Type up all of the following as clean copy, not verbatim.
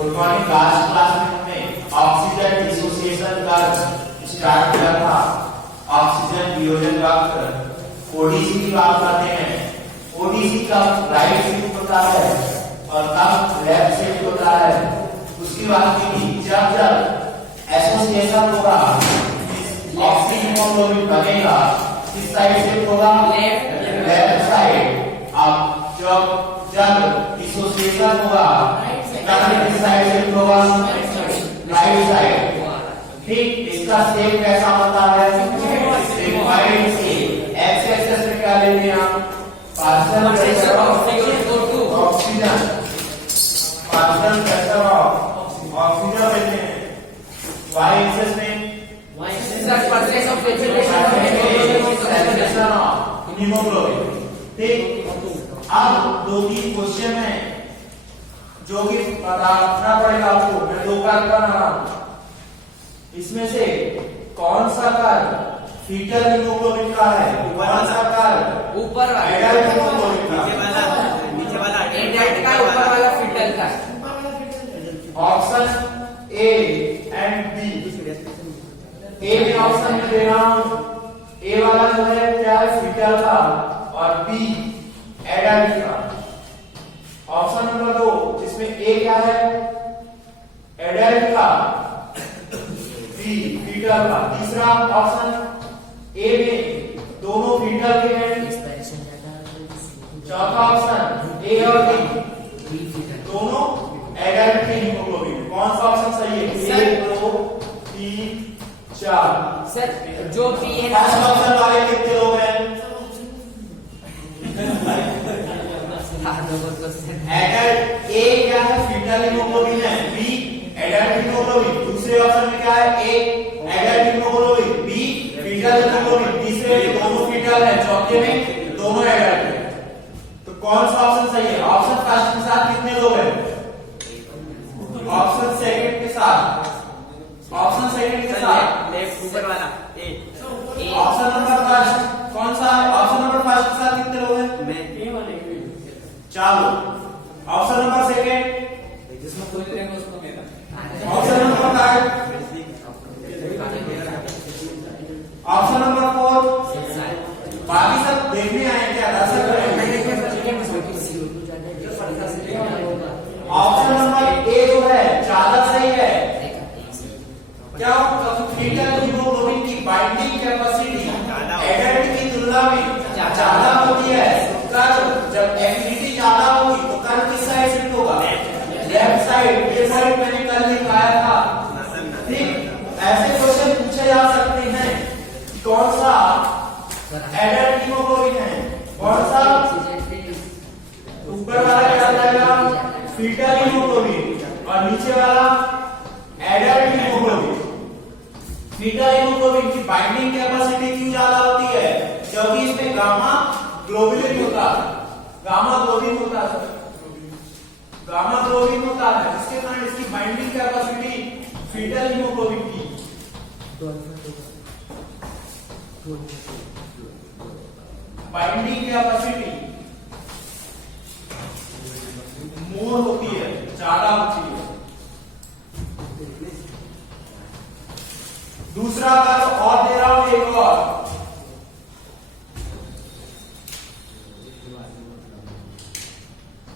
प्रोटॉनिक last class में हमने oxygen dissociation का स्टार्ट किया था। ऑक्सीजन वियोजन वक्र ओडीसी की बात करते हैं। ओडीसी का राइट शिफ्ट होता है और कब लेफ्ट शिफ्ट होता है। उसकी बात की जब जब एसोसिएशन होगा ऑक्सीजन हीमोग्लोबिन बनेगा किस साइड शिफ्ट होगा, लेफ्ट साइड। अब जब डिसोसिएशन होगा किस साइड शिफ्ट होगा, राइट साइड। ठीक, इसका शेप कैसा होता है, सिग्मॉइड शेप। एक्स एक्सिस पे क्या लेंगे हम, partial pressure of oxygen, partial pressure of oxygen लेते हैं। वाई एक्सिस में सैचुरेशन ऑफ हीमोग्लोबिन। ठीक, अब 2-3 क्वेश्चन है जो कि बताना पड़ेगा आपको। मैं 2 कार्य बना रहा हूं, इसमें से कौन सा कार्य फीटल हीमोग्लोबिन का है, कौन सा कार्य ऊपर वाला एडल्ट हीमोग्लोबिन का, नीचे वाला एडल्ट का, ऊपर वाला फीटल का। Option A and B. A में ऑप्शन में दे रहा हूं, ए वाला जो है क्या है, फीटल का, और बी एडल्ट का। ऑप्शन नंबर 2 जिसमें ए क्या है, एडल्ट का, बी फीटल का। तीसरा ऑप्शन ए में दोनों फीटल के हैं। चौथा ऑप्शन ए और बी दोनों एडल्ट के हीमोग्लोबिन। कौन सा ऑप्शन सही है, 1 2 3 4? सर जो बी है फर्स्ट ऑप्शन वाले कितने लोग हैं, एडल्ट। ए क्या है, फीटल हीमोग्लोबिन है, बी एडल्ट हीमोग्लोबिन। दूसरे ऑप्शन में क्या है, A adult haemoglobin, B foetal haemoglobin. तीसरे में दोनों फीटल है, चौथे में दोनों एडल्ट है। तो कौन सा ऑप्शन सही है? ऑप्शन फर्स्ट के साथ कितने लोग हैं, ऑप्शन सेकंड के साथ, ऑप्शन सेकंड के साथ लेफ्ट ऊपर वाला ए। ऑप्शन नंबर फर्स्ट कौन सा है, ऑप्शन नंबर फर्स्ट के साथ कितने लोग हैं, मैं ए वाले 4 लोग। ऑप्शन नंबर सेकंड, जिसमें कोई रहेगा उसको मेरा। Option number third, option number 4। बाकी सब देखने आए क्या, दर्शक रहे? ऑप्शन नंबर ए जो है ज्यादा सही है। क्या फीटल हीमोग्लोबिन की बाइंडिंग कैपेसिटी एडल्ट की तुलना में ज्यादा होती है। जब एफिनिटी ज्यादा होगी तो कर्व किस साइड शिफ्ट होगा, लेफ्ट साइड। ये साइड मैंने कल दिखाया था। ठीक, ऐसे क्वेश्चन पूछे जा सकते हैं कि कौन सा एडल्ट हीमोग्लोबिन है, कौन सा ऊपर वाला क्या जाएगा, फीटल हीमोग्लोबिन, और नीचे वाला एडल्ट हीमोग्लोबिन। फीटल हीमोग्लोबिन की बाइंडिंग कैपेसिटी क्यों ज्यादा होती है, क्योंकि इसमें गामा ग्लोबुलिन होता है, गामा ग्लोबिन होता है, गामा ग्लोबिन होता है, जिसके कारण इसकी बाइंडिंग कैपेसिटी फीटल हीमोग्लोबिन की बाइंडिंग कैपेसिटी मोर होती है, ज्यादा होती है। दूसरा का तो और दे रहा हूं, एक और।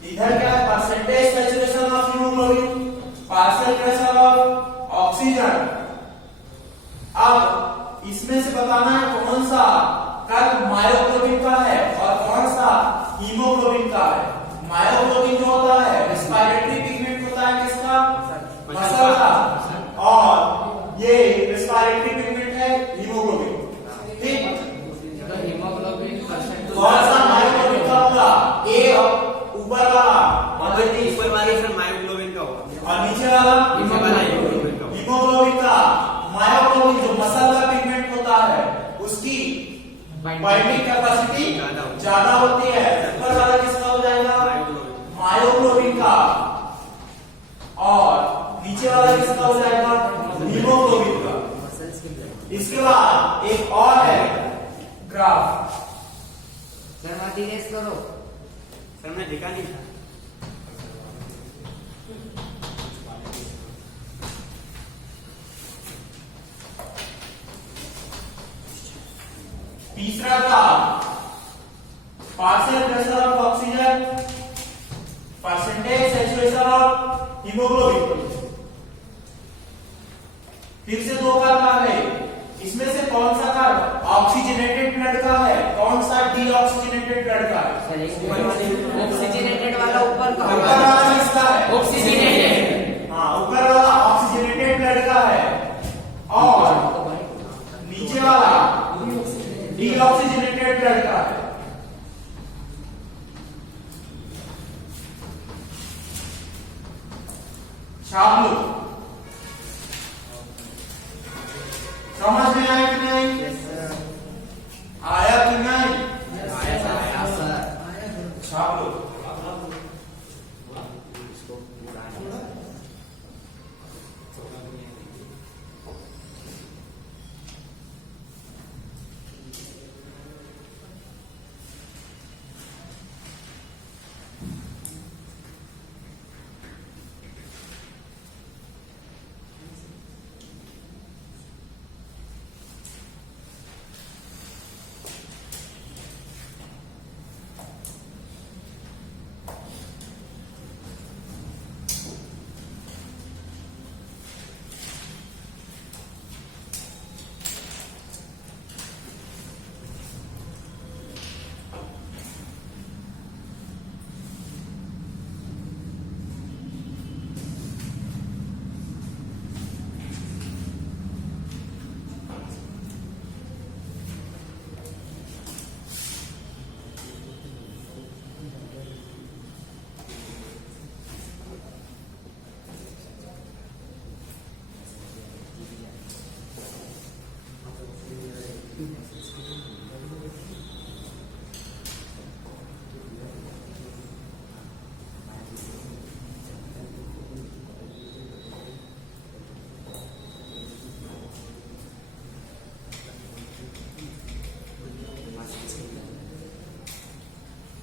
इधर क्या है, percentage saturation of haemoglobin, partial pressure of oxygen. अब इसमें से बताना है कौन सा कर्व मायोग्लोबिन का है और कौन सा हीमोग्लोबिन का है। मायोग्लोबिन जो होता है रेस्पिरेटरी पिगमेंट होता है किसका, मसल का, और ये रेस्पिरेटरी पिगमेंट है हीमोग्लोबिन। ठीक, तो हीमोग्लोबिन कौन सा मायोग्लोबिन का होगा, ए ऊपर वाला, ऊपर वाले से मायोग्लोबिन का होगा, और नीचे वाला हीमोग्लोबिन का। मायोग्लोबिन जो मसल का पिगमेंट होता है उसकी बाइंडिंग कैपेसिटी ज्यादा होती है। ऊपर वाला किसका हो जाएगा, मायोग्लोबिन का, और नीचे वाला किसका हो जाएगा, हीमोग्लोबिन का। इसके बाद एक और है ग्राफ। सर मत इरेज करो, सर मैं दिखा नहीं था। तीसरा था partial pressure of oxygen, percentage saturation of haemoglobin. फिर से दो का कार्य है, इसमें से कौन सा कार्य ऑक्सीजनेटेड ब्लड का है, कौन सा डीऑक्सीजनेटेड ब्लड का है? ऑक्सीजनेटेड वाला ऊपर का ऊपर वाला किसका है? ऑक्सीजनेटेड। हाँ, ऊपर वाला ऑक्सीजनेटेड ब्लड का है और नीचे वाला डीऑक्सीजनेटेड ब्लड का है। छाप लो, समझ में आया कि नहीं? आया कि नहीं? छाप लो।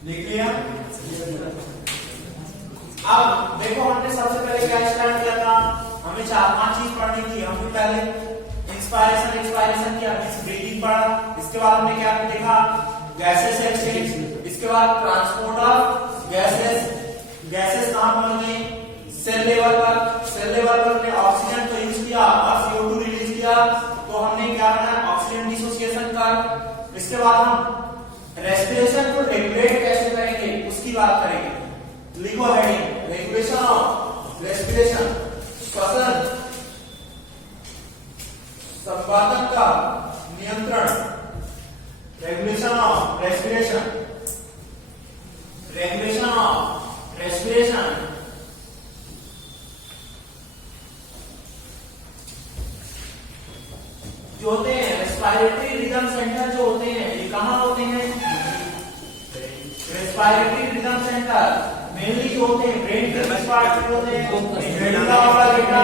लिख लिया? अब देखो, हमने सबसे पहले क्या स्टार्ट किया था? हमें 4-5 चीज पढ़नी थी। हमने पहले इंस्पायरेशन एक्सपायरेशन किया, ब्रीथिंग पढ़ा। इसके बाद हमने क्या देखा? Gases exchange. इसके बाद ट्रांसपोर्ट ऑफ गैसेस। गैसेस कहां पहुंच गई? सेल लेवल पर। सेल लेवल पर हमने ऑक्सीजन को यूज किया और CO2 रिलीज किया, तो हमने क्या करना? ऑक्सीजन डिसोसिएशन कर। इसके बाद हम रेस्पिरेशन को रेगुलेट कैसे करेंगे उसकी बात करेंगे। लिखो हेडिंग, रेगुलेशन ऑफ रेस्पिरेशन, श्वसन संपादन का नियंत्रण। Regulation of respiration, regulation of respiration. जो होते हैं रेस्पिरेटरी रिदम सेंटर, जो होते हैं ये कहाँ होते हैं? रेस्पिरेटरी रिदम सेंटर मेनली जो होते हैं ब्रेन के किस पार्ट में होते हैं? Medulla oblongata.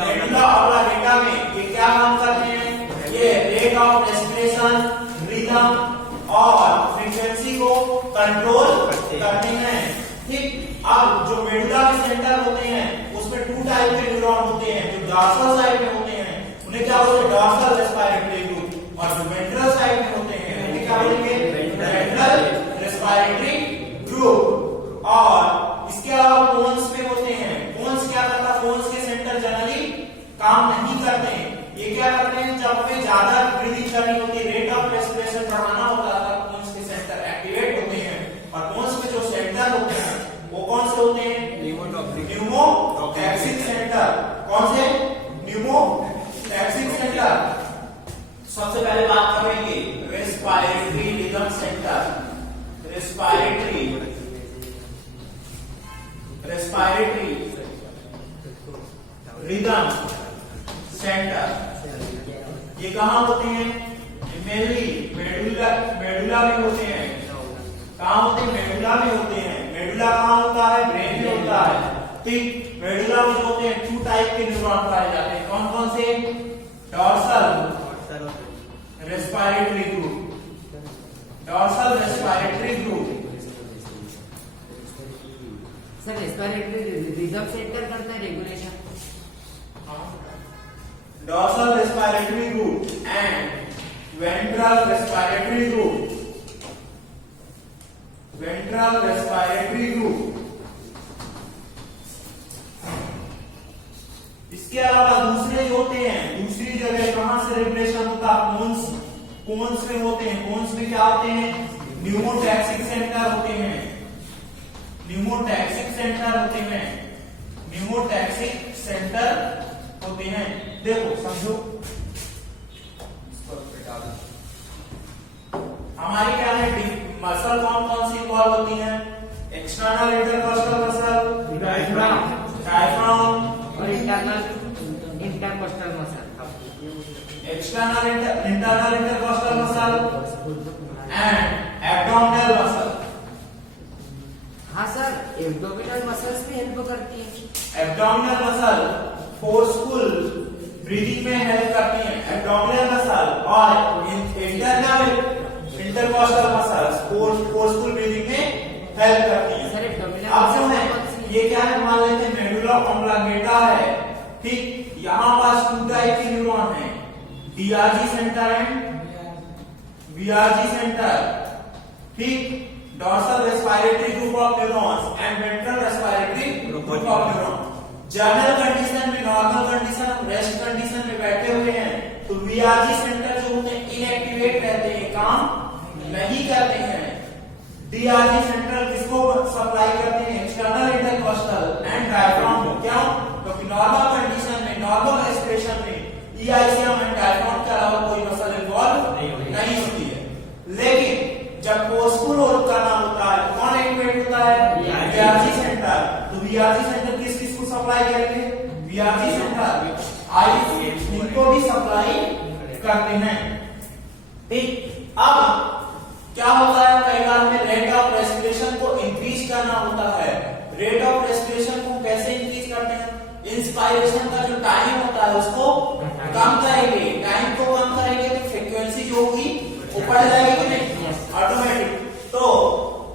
मेडुला ऑब्लांगेटा में ये क्या काम करते हैं? ये रेट ऑफ रेस्पिरेशन, रिदम और फ्रीक्वेंसी को कंट्रोल करते हैं। ठीक, अब जो मेडुला के सेंटर होते हैं उसमें 2 टाइप के न्यूरॉन होते हैं। जो डॉर्सल साइड में होते हैं उन्हें क्या बोलते हैं? Dorsal respiratory group. और जो वेंट्रल साइड में होते हैं उन्हें क्या बोलेंगे? Ventral respiratory group. और इसके अलावा पोन्स में होते हैं। पोन्स क्या करता है? पोन्स के सेंटर जनरली काम नहीं करते हैं। ये क्या करते हैं? जब हमें ज्यादा ब्रीथिंग करनी होती है, रेट ऑफ रेस्पिरेशन बढ़ाना होता है, तब पोन्स के सेंटर एक्टिवेट होते हैं। और पोन्स में जो सेंटर होते हैं वो कौन से होते हैं? Pneumotaxic centre. कौन से? Pneumotaxic centre. सबसे पहले बात करेंगे respiratory rhythm centre. Respiratory rhythm centre ये कहाँ होते हैं? मेनली मेडुला में होते हैं। कहाँ होते हैं? मेडुला में होते हैं। मेडुला कहाँ होता है? ब्रेन में होता है। ठीक, मेडुला में जो होते हैं 2 टाइप के न्यूरॉन पाए जाते हैं। कौन कौन से? Dorsal respiratory group, dorsal respiratory group. Sir respiratory rhythm centre करता है regulation. Dorsal respiratory group and ventral respiratory group, ventral respiratory group. इसके अलावा दूसरे होते हैं, दूसरी जगह कहां से रेगुलेशन होता है? कोन्स में होते हैं। कोन्स में क्या होते हैं? न्यूमोटैक्सिक सेंटर होते हैं, न्यूमोटैक्सिक सेंटर होते हैं, न्यूमोटैक्सिक सेंटर होते हैं। देखो समझो, हमारी क्या है, मसल कौन कौन सी इन्वॉल्व होती है? एक्सटर्नल इंटरकोस्टल मसल, डायफ्राम और intercostal muscle, external internal intercostal muscle and abdominal muscle. हाँ सर, एब्डोमिनल मसल्स भी हेल्प करती है। एब्डोमिनल मसल फोर्सफुल ब्रीदिंग में हेल्प करती है, एब्डोमिनल मसल, और internal intercostal muscles forceful breathing में हेल्प करती है। सर एब्डोमिनल अब जो है ये क्या है, मान लेते हैं मेडुला ऑब्लांगेटा है, ठीक, यहाँ पास 2 टाइप के न्यूरॉन है, DRG centre and BRG centre, ठीक, dorsal respiratory group of neurons and ventral respiratory group of neuron. General condition में, नॉर्मल कंडीशन, रेस्ट कंडीशन में बैठे हुए हैं तो बीआरजी सेंटर जो होते हैं इनएक्टिवेट रहते हैं, काम नहीं करते हैं। डीआरजी सेंटर किसको सप्लाई करते हैं? एक्सटर्नल इंटरकोस्टल एंड डायफ्राम को। क्यों? क्योंकि नॉर्मल कंडीशन में, नॉर्मल रेस्पिरेशन में ईआईसीएम एंड डायफ्राम के अलावा कोई मसल इन्वॉल्व नहीं होती है। लेकिन जब फोर्सफुल करना होता है तो कौन एक्टिवेट होता है? BRG centre. तो बीआरजी सेंटर किस किस को सप्लाई करेंगे? बीआरजी सेंटर आई इनको भी सप्लाई करते हैं, ठीक। अब क्या होता है, कई बार में रेट ऑफ रेस्पिरेशन को इंक्रीज करना होता है। रेट ऑफ रेस्पिरेशन को कैसे इंक्रीज करते हैं? इंस्पायरेशन का जो टाइम होता है उसको कम करेंगे, टाइम को कम करेंगे तो फ्रीक्वेंसी जो होगी वो बढ़ जाएगी कि नहीं? ऑटोमेटिक। तो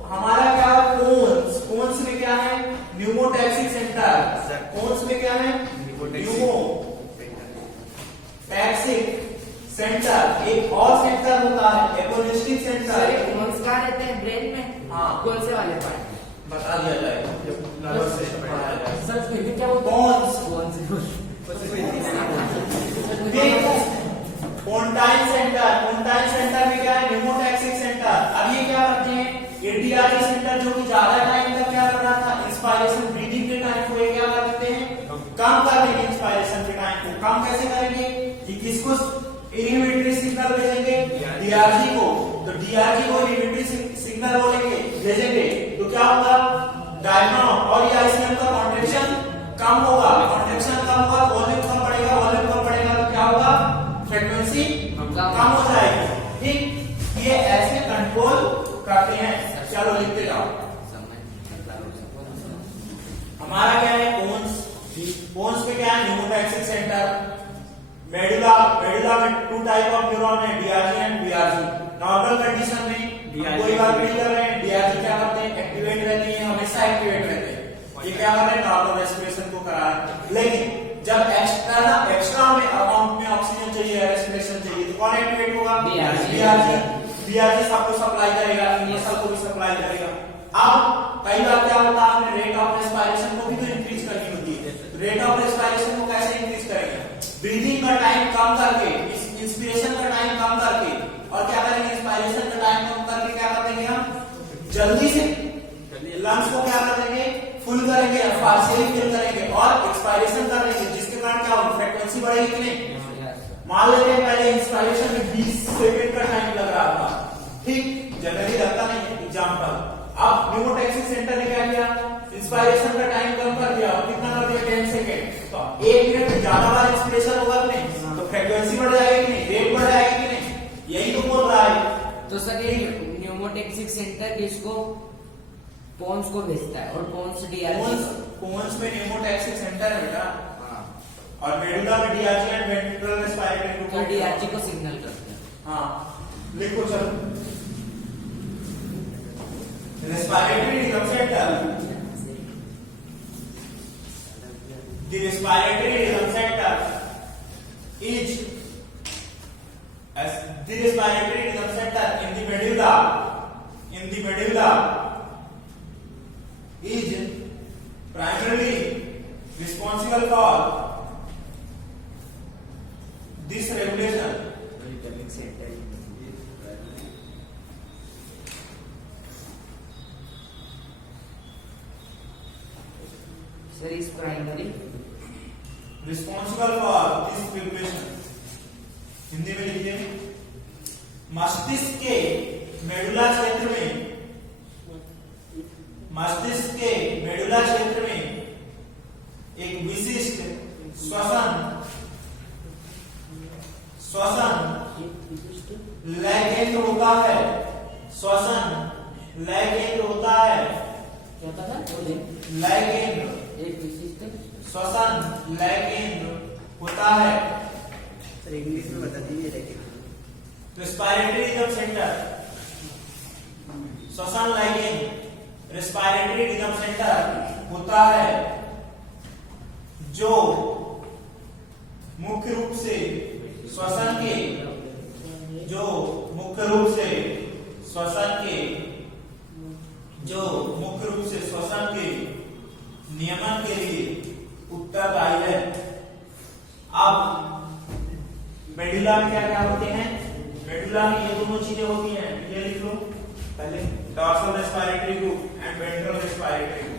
हमारा क्या है, कोन्स, कोन्स में क्या है? Pneumotaxic centre. कोन्स में क्या है? Pneumotaxic centre. एक और सेंटर होता है एपोलिस्टिक सेंटर। कोन्स कहाँ रहते हैं? ब्रेन में। हाँ, कौन से वाले पार्ट? बता दिया जाए जब नर्वस सिस्टम पढ़ाया जाए। सर फिर भी क्या होता है? पोंटाइन सेंटर, पोंटाइन सेंटर में क्या है? Pneumotaxic centre. अब ये क्या करते हैं? एडीआरजी सेंटर जो कि ज्यादा टाइम तक क्या कर रहा था? इंस्पायरेशन ब्रीदिंग के टाइम को ये क्या कर देते हैं? कम कर देंगे। इंस्पायरेशन के टाइम को कम कैसे करेंगे? कि किसको इनहिबिटरी सिग्नल भेजेंगे? डीआरजी को। तो डीआरजी को इनहिबिटरी सिग्नल बोलेंगे, भेजेंगे, तो क्या होगा? डायफ्राम और ईआईसीएम का कॉन्ट्रैक्शन कम होगा, कॉन्ट्रैक्शन कम होगा, वॉल्यूम कम पड़ेगा, वॉल्यूम कम पड़ेगा तो क्या होगा? फ्रीक्वेंसी कम हो जाएगी, ठीक। ये ऐसे कंट्रोल करते हैं। चलो लिखते जाओ। हमारा क्या है? कोन्स। कोन्स पे क्या है? Pneumotaxic centre. मेडुला, मेडुला में 2 टाइप ऑफ न्यूरॉन है, DRG and BRG. Normal condition में कोई बात नहीं कर रहे हैं, डीआरजी क्या करते हैं? एक्टिवेट रहती है, हमेशा एक्टिवेट रहते हैं। ये क्या कर रहे हैं? नॉर्मल रेस्पिरेशन को करा रहे हैं। लेकिन जब एक्स्ट्रा में अमाउंट में ऑक्सीजन चाहिए, रेस्पिरेशन चाहिए, तो कौन एक्टिवेट होगा? बीआरजी। बीआरजी सबको सप्लाई करेगा, मसल को भी सप्लाई करेगा। अब कई बार क्या होता है, हमने रेट ऑफ रेस्पिरेशन को भी तो इंक्रीज करनी होती है। रेट ऑफ रेस्पिरेशन को कैसे इंक्रीज करेंगे? ब्रीदिंग का टाइम कम करके, इंस्पिरेशन का टाइम कम करके, और क्या करेंगे? इंस्पायरेशन का टाइम कम करके क्या कर देंगे? हम जल्दी से लंग्स को क्या कर देंगे? फुल करेंगे, पार्शियली फिल करेंगे और एक्सपायरेशन कर देंगे, जिसके कारण क्या होगा? फ्रीक्वेंसी बढ़ेगी कि नहीं? मान लेते हैं पहले इंस्पायरेशन में 20 सेकंड का टाइम लग रहा था, ठीक, जनरली लगता नहीं है, एग्जांपल। अब न्यूमोटैक्सिक सेंटर ने क्या किया? इंस्पायरेशन का टाइम कम कर दिया, और कितना कर दिया? 10 सेकंड। तो 1 मिनट में ज्यादा बार इंस्पिरेशन होगा कि नहीं? तो फ्रीक्वेंसी बढ़ जाएगी कि नहीं? रेट बढ़ जाएगी कि नहीं? यही तो बोल रहा है। तो सर ये न्यूमोटैक्सिक सेंटर किसको? कोन्स को भेजता है, और कोन्स डीआरजी। कोन्स में न्यूमोटैक्सिक सेंटर है बेटा, और मेडुला में DRG and ventral respiratory group तो डीआरजी को सिग्नल करते हैं। हाँ, लिखो चलो। Respiratory rhythm centre, the respiratory rhythm center is as the respiratory medulla is primarily responsible for this regulation. Sir, is primary responsible for this regulation. Hindi में लिखिए, मस्तिष्क के मेडुला क्षेत्र में, मस्तिष्क के मेडुला क्षेत्र में एक विशिष्ट श्वसन लय केंद्र होता है। श्वसन लय केंद्र होता है। क्या होता है? बोले। लय केंद्र, एक विशिष्ट श्वसन लय केंद्र होता है। सर इंग्लिश में बता दीजिए। रेस्पिरेटरी रिदम सेंटर, श्वसन लय केंद्र रेस्पिरेटरी रिदम सेंटर होता है, जो मुख्य रूप से श्वसन के नियमन के लिए उत्तरदायी है। अब मेडुला में क्या क्या होते हैं? मेडुला में ये दोनों चीजें होती हैं, ये लिख लो पहले, dorsal respiratory group and ventral respiratory group.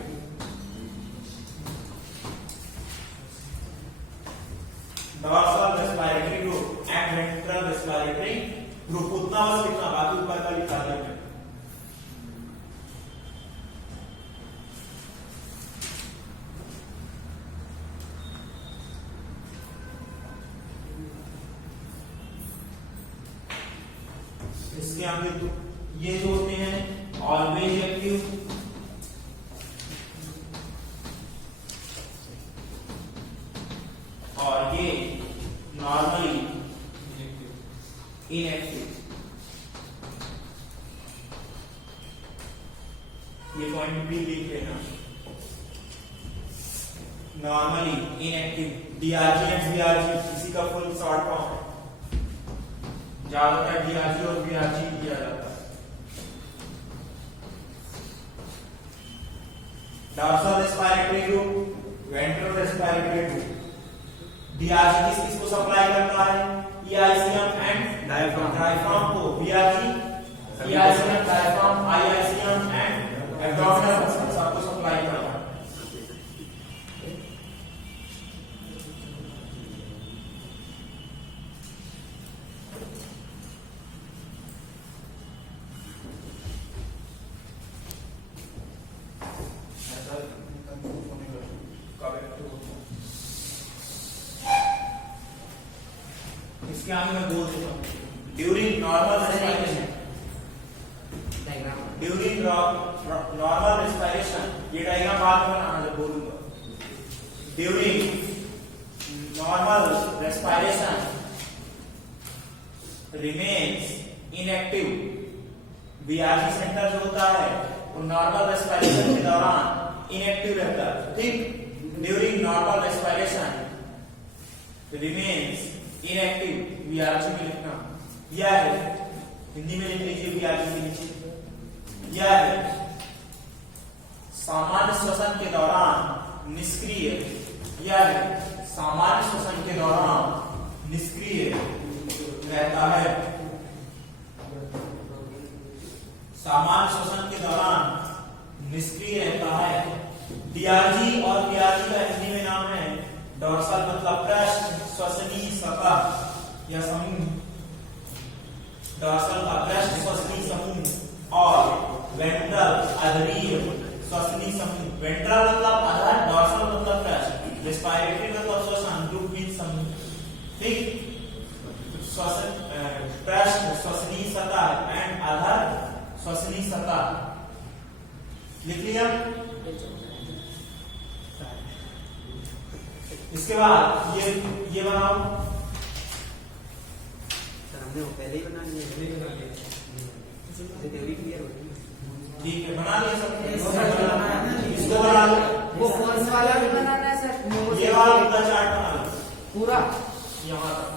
Dorsal respiratory group and ventral respiratory group, उतना बस लिखना, बाकी ऊपर का लिखा दिया मैंने। इसके आगे ये जो होते हैं ऑलवेज एक्टिव, और ये नॉर्मली इनएक्टिव। ये पॉइंट भी लिख लेना, normally inactive. DRG and BRG इसी का फुल शॉर्ट फॉर्म है। ज्यादातर डीआरजी और बीआरजी दिया जाता है। Dorsal respiratory group, ventral respiratory group. DRG किस को सप्लाई करता है? ईआईसीएम एंड डायफ्राम को। BRG ईआईसीएम, diaphragm, IICM and abdominal सबको सप्लाई करता है। इसके आगे मैं बोल देता हूँ, during normal respiration, during normal respiration, ये डायग्राम बाद में बनाना जब बोलूंगा। During normal respiration remains inactive. BRG centre जो होता है वो नॉर्मल रेस्पिरेशन के दौरान इनएक्टिव रहता है, ठीक। During normal respiration remains inactive, BRG में लिखना। यह है, हिंदी में लिख लीजिए बीआरजी के नीचे। यह है सामान्य श्वसन के दौरान निष्क्रिय, यह है सामान्य श्वसन के दौरान निष्क्रिय रहता है। सामान्य श्वसन के दौरान निष्क्रिय रहता है। डीआरजी और बीआरजी का हिंदी में नाम है, डॉर्सल मतलब पृष्ठ श्वसनीय सतह या समूह, डॉर्सल का पृष्ठ श्वसनीय समूह, और वेंट्रल अधरीय श्वसनीय समूह। वेंट्रल मतलब अधर, डॉर्सल मतलब पृष्ठ, रेस्पिरेटरी मतलब श्वसन, ग्रुप मीन समूह, ठीक। श्वसन पृष्ठ श्वसनीय सतह एंड अधर श्वसनीय सतह लिख लिया। इसके बाद ये बनाओ। सर हमने वो पहले ही बना लिया, थ्योरी क्लियर हो गई। ठीक है, बना लिया सब। इसको बना लो, वो फोर्स वाला भी बनाना है सर। ये वाला पूरा चार्ट बना लो पूरा यहाँ तक।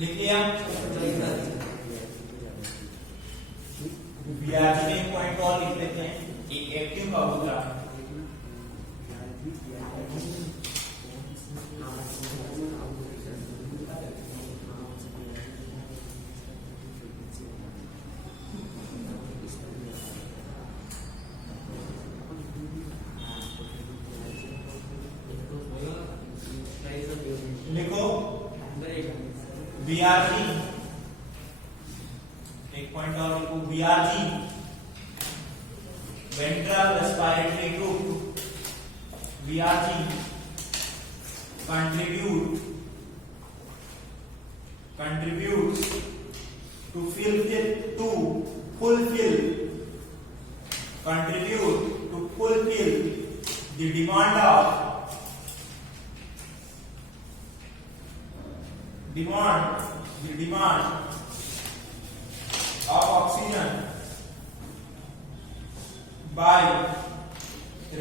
लिख लिया। बीआरजी में एक पॉइंट और लिख लेते हैं, एक एक्टिव कबूतरा। लिखो बीआरजी, एक पॉइंट और लिखो BRG, ventral respiratory group. BRG contributes to fulfill the demand of oxygen by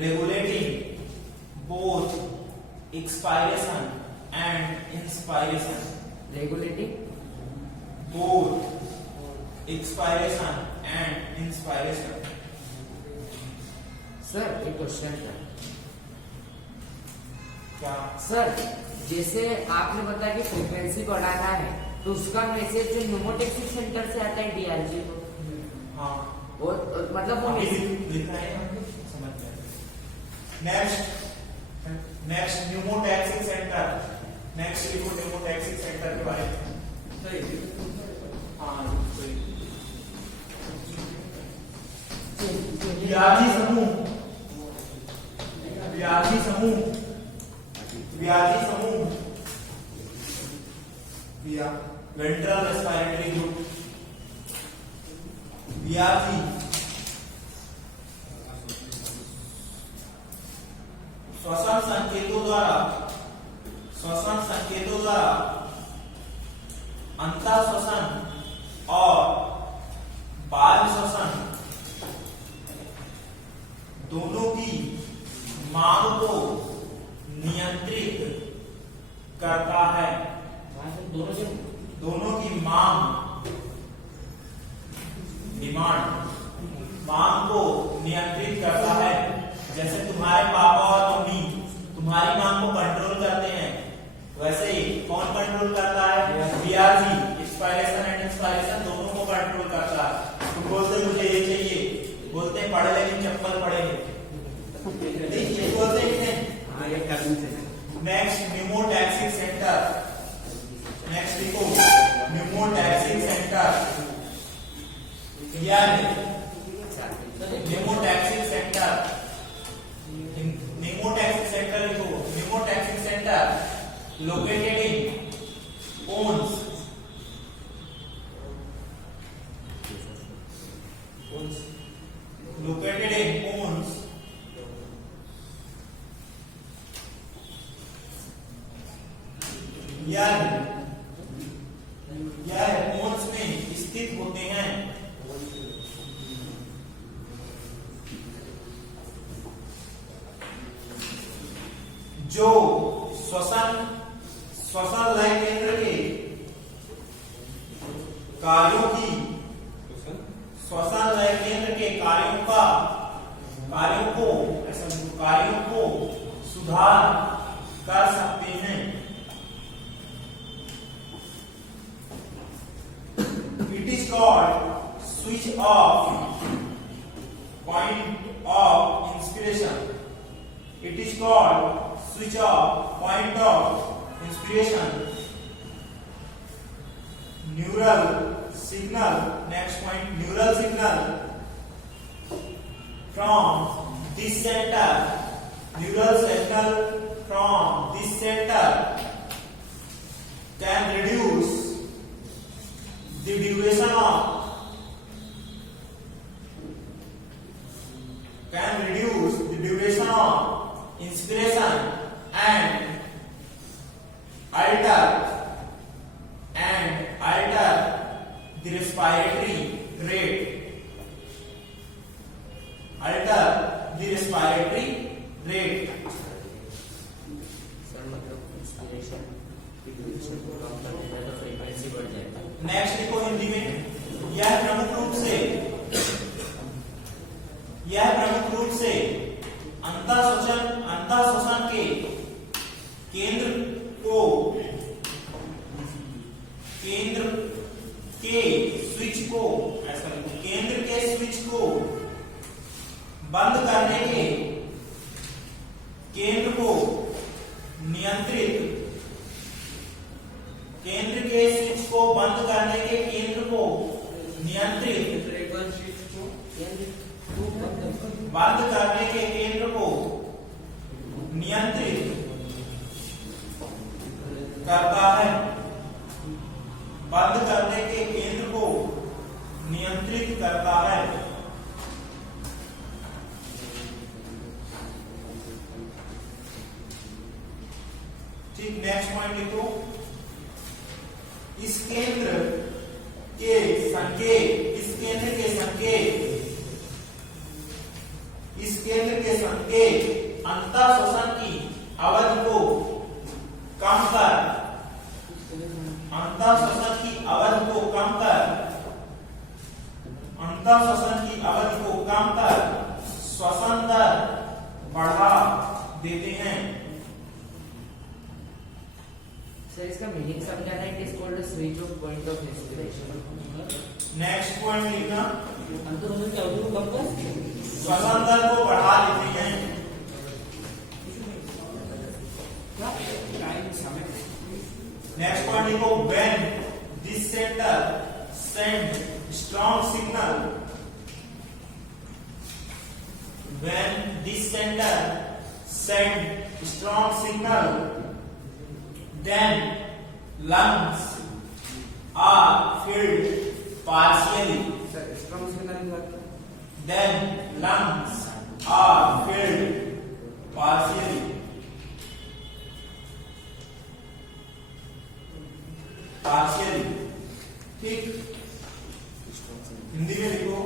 regulating both expiration and inspiration. Regulating both expiration and inspiration. Sir एक क्वेश्चन था। क्या सर, जैसे आपने बताया कि फ्रीक्वेंसी बढ़ाना है तो उसका मैसेज जो न्यूमोटेक्सिक सेंटर से आता है डीआरजी को, हाँ वो मतलब वो मैसेज लिखना है, समझ गए। नेक्स्ट न्यूमोटैक्सिक सेंटर, नेक्स्ट लिखो न्यूमोटैक्सिक सेंटर के बारे में। हाँ व्याधि समूह वेंट्रल रेस्पिरेटरी ग्रुप। व्याधि श्वसन संकेतों द्वारा अंतः श्वसन और बाह्य श्वसन दोनों की मांग को नियंत्रित करता है। दोनों की मांग को नियंत्रित करता है। जैसे तुम्हारे पापा और मम्मी तुम्हारी मांग को कंट्रोल करते हैं, वैसे ही कौन कंट्रोल करता है? बीआरजी, एक्सपायरेशन एंड इंस्पायरेशन दोनों को कंट्रोल करता है। तुम बोलते मुझे ये चाहिए, बोलते हैं पढ़े लेकिन चप्पल पड़े हैं, बोलते हैं नहीं। नेक्स्ट न्यूमोटैक्सिक सेंटर, नेक्स्ट लिखो न्यूमोटैक्सिक सेंटर। न्यूमोटैक्सिक सेंटर लिखो। Pneumotaxic centre located in pons, located in pons यह pons में स्थित होते हैं। जो श्वसन लय केंद्र के कार्यों को सुधार कर सकते हैं। It is called switch off point of inspiration. It is called switch off point of inspiration. Neural signal, next point, neural signal from this center, can reduce the duration of inspiration and alter the respiratory rate. Sir मतलब inspiration frequency बढ़ जाएगा। Next लिखो हिंदी में, यह प्रमुख रूप से अंतःशोषण के केंद्र के स्विच को बंद करने के केंद्र को नियंत्रित करता है। ठीक, नेक्स्ट पॉइंट लिखो, इस केंद्र के संकेत अंतःशोषण की अवधि को कम कर श्वसन दर बढ़ा देते हैं। सर इसका मीनिंग समझाना है, it is called switch off point of inspiration. Next point लिखना, अंतःशोषण की अवधि को कम कर श्वसन दर को बढ़ा देते हैं। नेक्स्ट पॉइंट लिखो, when this center send strong signal, then lungs are filled partially. ठीक, हिंदी में लिखो,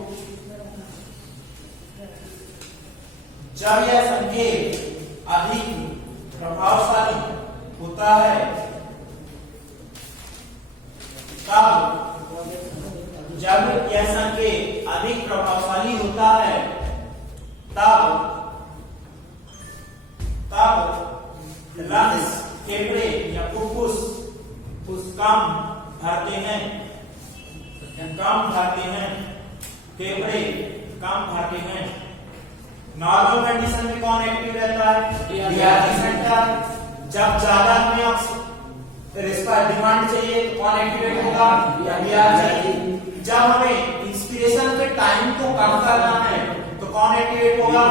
जब यह संकेत अधिक प्रभावशाली होता है तब लंग्स फेफड़े या फुफ्फुस कम भरते हैं, नॉर्मल कंडीशन में कौन एक्टिव रहता है? DRG centre. जब ज्यादा हमें डिमांड चाहिए तो कौन एक्टिवेट होगा? डीआरजी। जब हमें इंस्पिरेशन के टाइम को कम करना है तो कौन एक्टिवेट होगा?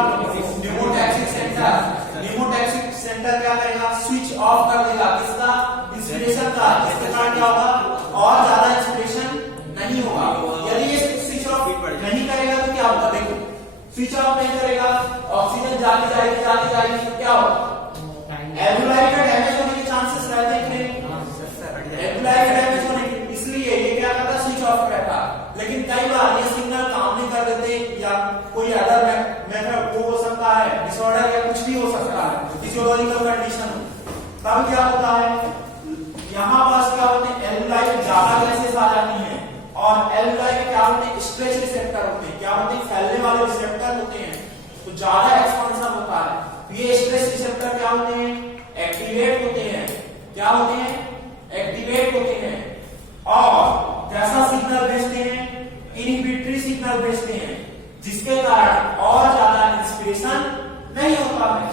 न्यूमोटैक्सिक सेंटर क्या करेगा? स्विच ऑफ कर देगा, किसका? इंस्पिरेशन का। जिसके कारण क्या होगा? और ज्यादा इंस्पिरेशन नहीं होगा। यदि ये स्विच ऑफ नहीं करेगा तो क्या होगा? देखो, स्विच ऑफ नहीं करेगा, ऑक्सीजन जाती जाएगी तो क्या होगा? एल्वुलाई का डैमेज होने के चांसेस रहते हैं कि नहीं? एल्वुलाई का डैमेज होने के, इसलिए ये क्या करता है? स्विच ऑफ रहता। लेकिन कई बार ये सिग्नल काम नहीं कर देते, या कोई अदर मेथड वो हो सकता है, डिसऑर्डर या कुछ भी हो सकता है, फिजियोलॉजिकल कंडीशन। तब क्या होता है? यहाँ पास क्या होते हैं? एल्वुलाई में ज्यादा गैसेस आ जाती हैं, और एल्वुलाई में क्या होते हैं? स्ट्रेच रिसेप्टर होते हैं। क्या होते हैं? फैलने वाले रिसेप्टर होते हैं, तो ज्यादा एक्सपेंशन होता है। ये स्ट्रेच रिसेप्टर क्या होते हैं? एक्टिवेट होते हैं। क्या होते हैं? एक्टिवेट होते हैं, और कैसा सिग्नल भेजते हैं? इनहिबिटरी सिग्नल भेजते हैं, जिसके कारण और ज्यादा इंस्पिरेशन नहीं होता है।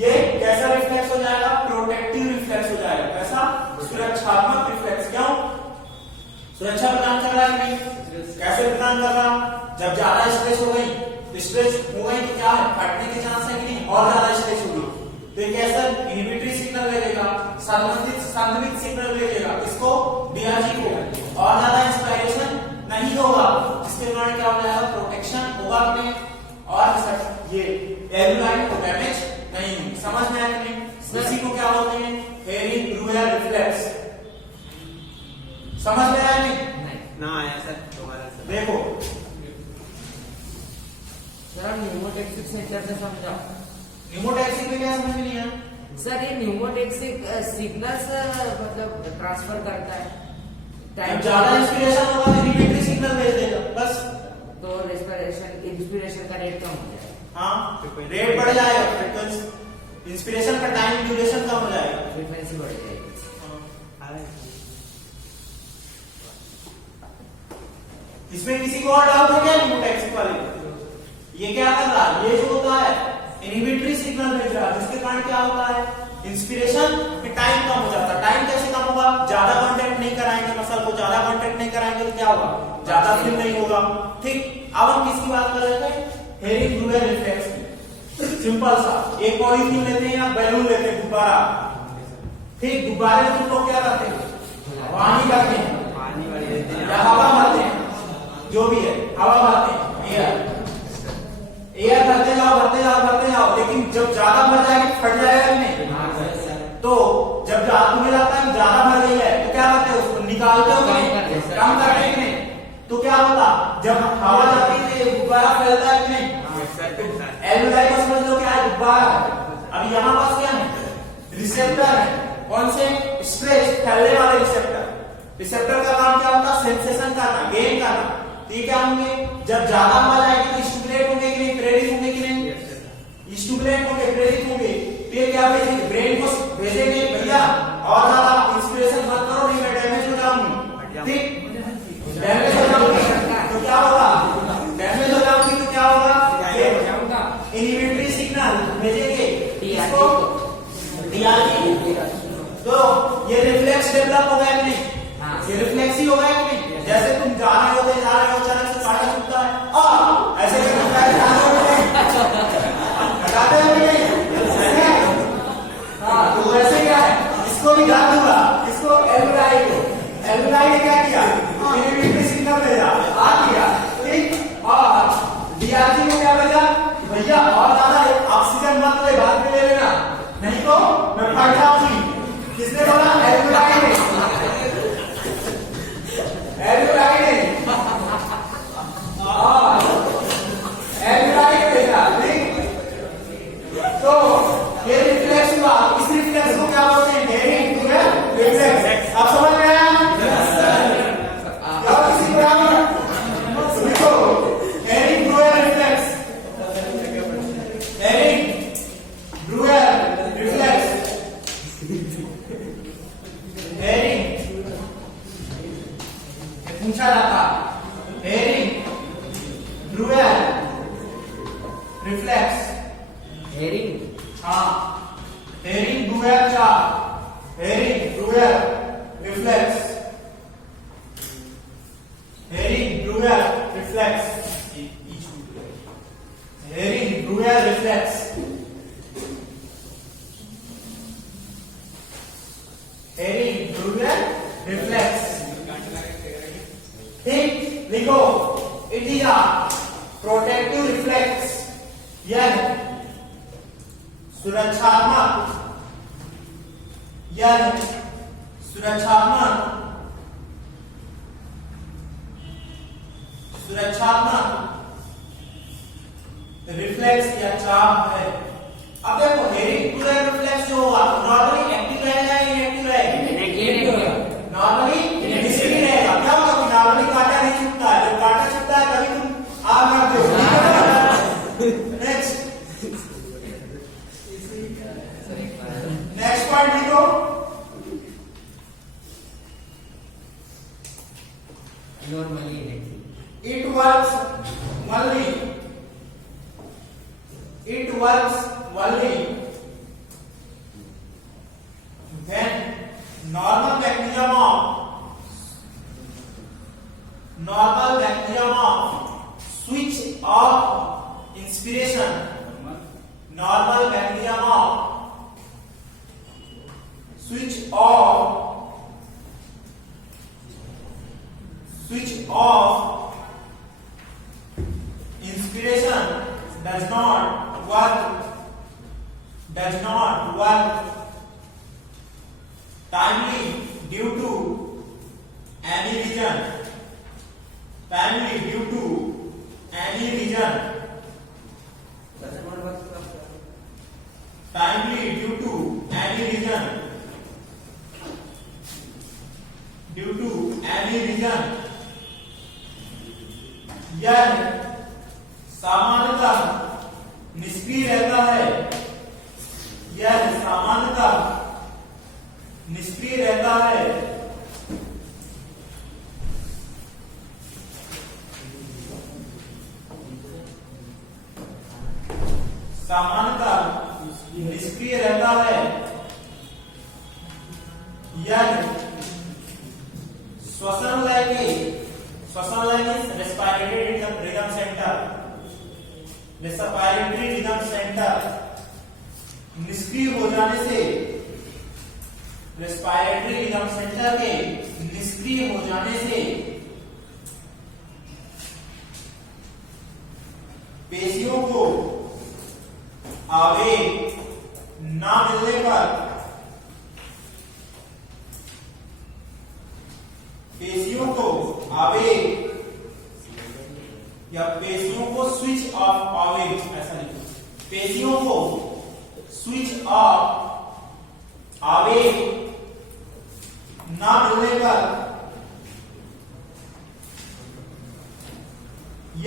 ये कैसा रिफ्लेक्स हो जाएगा? प्रोटेक्टिव रिफ्लेक्स हो जाएगा। कैसा? सुरक्षात्मक रिफ्लेक्स। क्यों? सुरक्षा प्रदान कर रहा है नहीं? कैसे प्रदान कर रहा? जब ज्यादा स्ट्रेस हो गई तो क्या है? फटने के चांस है कि नहीं? और ज्यादा स्ट्रेस होगी तो कैसा इनहिबिटरी सिग्नल ले लेगा, संबंधित सिग्नल ले लेगा, इसको डीआरजी को, और ज्यादा इंस्पिरेशन नहीं होगा, जिसके कारण क्या हो जाएगा? प्रोटेक्शन होगा कि नहीं? और ये एल्वुलाई को डैमेज नहीं होगी। समझ में आया कि नहीं? इसी को क्या बोलते हैं? हेरी-ब्रूयर रिफ्लेक्स। समझ में आया नहीं? ना आया सर तुम्हारा। देखो न्यूमोटैक्सिक सेंटर से समझा। न्यूमोटैक्सिक में क्या समझ में नहीं आया? सर ये न्यूमोटेक्सिक सिग्नल्स मतलब ट्रांसफर करता है जब ज्यादा इंस्पिरेशन होगा तो इनहिबिटरी सिग्नल भेज देगा बस। तो रेस्पिरेशन इंस्पिरेशन का रेट कम हो जाएगा। हाँ रेट बढ़ जाएगा, फ्रीक्वेंसी इंस्पिरेशन का टाइम ड्यूरेशन कम हो जाएगा, फ्रीक्वेंसी बढ़ जाएगी। इसमें किसी को और डाउट है क्या न्यूमोटेक्सिक वाले? ये क्या कर रहा है, ये जो होता है इनहिबिटरी सिग्नल भेज रहा है, जिसके कारण क्या होता है इंस्पिरेशन के टाइम कम हो जाता है। टाइम कैसे कम होगा, ज्यादा कांटेक्ट नहीं कराएंगे मसल को, ज्यादा कांटेक्ट नहीं कराएंगे तो क्या होगा, ज्यादा फिल्म नहीं होगा। ठीक, अब हम किसकी बात कर रहे थे, हेरिंग-ब्रूयर रिफ्लेक्स की। सिंपल सा एक पॉलीथीन लेते हैं या बैलून लेते हैं, गुब्बारा। ठीक, गुब्बारे में तुम लोग क्या करते हैं, पानी करते हैं या हवा भरते हैं, जो भी है हवा भरते हैं, एयर भरते जाओ भरते जाओ भरते जाओ, लेकिन जब ज्यादा भर जाएगी फट जाएगा कि नहीं? तो जब तुम्हें लगता है ज्यादा भर गई है तो क्या करते हो, उसको निकालते हो कि नहीं, कम करते हैं कि नहीं? तो क्या होता, जब हवा जाती है तो गुब्बारा फैलता है कि नहीं? एल्वेलाई को समझ लो क्या है, गुब्बारा। अब यहाँ पास क्या है, रिसेप्टर है। कौन से, स्ट्रेच फैलने वाले रिसेप्टर। रिसेप्टर का काम क्या होता है, सेंसेशन करना, गेन करना। तो ये क्या होंगे, जब ज्यादा हवा जाएगी तो स्टिमुलेट होंगे कि नहीं, प्रेरित होंगे कि नहीं, स्टिमुलेट होंगे, प्रेरित होंगे। तो ये क्या भेजेंगे, ब्रेन को भेजेंगे, भैया और ज्यादा इंस्पिरेशन मत करो, नहीं मैं डैमेज हो जाऊंगी। ठीक, डैमेज हो जाऊंगी तो क्या होगा, डैमेज हो जाऊंगी तो क्या होगा, इनहिबिटरी सिग्नल भेजेंगे इसको, डीआरजी। तो ये रिफ्लेक्स डेवलप हो गया कि नहीं, ये रिफ्लेक्स ही हो गया कि नहीं? जैसे तुम जा रहे हो अचानक से कांटा छूटता है, ऐसे हटाते हो कि नहीं? हाँ, तो वैसे क्या है, इसको भी ध्यान दूंगा, इसको एल्वेलाई ने क्या किया, इनहिबिटरी सिग्नल भेजा, आ गया। ठीक, और डीआरजी ने क्या भेजा, भैया और ज्यादा ऑक्सीजन मत ले, बाद में ले लेना, नहीं तो मैं फट जाऊंगी। किसने बोला, एल्वेलाई ने। तो ये रिफ्लेक्स हुआ, इस रिफ्लेक्स को क्या बोलते हैं, हेरिंग-ब्रूयर रिफ्लेक्स। आप समझ में आया? और किसी बराबर देखो, Hering Breuer reflex, Hering Breuer reflex, Hering पूछा जाता, हेरिंग-ब्रूयर रिफ्लेक्स। हेरिंग, हाँ, Hering Breuer chart, Hering Breuer reflex, Hering Breuer reflex, Hering Breuer reflex, Hering Breuer reflex. ठीक, लिखो, it is a protective reflex, यह सुरक्षात्मक, यह सुरक्षात्मक रिफ्लेक्स या चार्म है। अब देखो, हेरिंग-ब्रूयर रिफ्लेक्स जो होगा नॉर्मली एक्टिव रहेगा या इनएक्टिव रहेगा, नॉर्मली इनएक्टिव रहेगा। क्या होगा, नॉर्मली कांटा नहीं छूटता है, जब कांटा छूटता है कभी तुम आग मारते हो। नेक्स्ट पॉइंट लिखो, normally it works only when normal mechanism of switch off inspiration, normal mechanism of switch off inspiration does not work timely due to any reason, timely due to any reason, due to any reason, यह सामान्यतः निष्क्रिय रहता है, यह सामान्यतः निष्क्रिय रहता है, सामान्यतः निष्क्रिय रहता है, यह श्वसन लय के, श्वसन लय means respiratory rhythm centre, respiratory rhythm centre निष्क्रिय हो जाने से, रेस्पिरेटरी रिदम सेंटर के निष्क्रिय हो जाने से पेशियों को आवेग ना मिलने पर, पेशियों को आवेग या पेशियों को स्विच ऑफ आवेग, ऐसा लिखो, पेशियों को स्विच ऑफ आवेग ना मिलने पर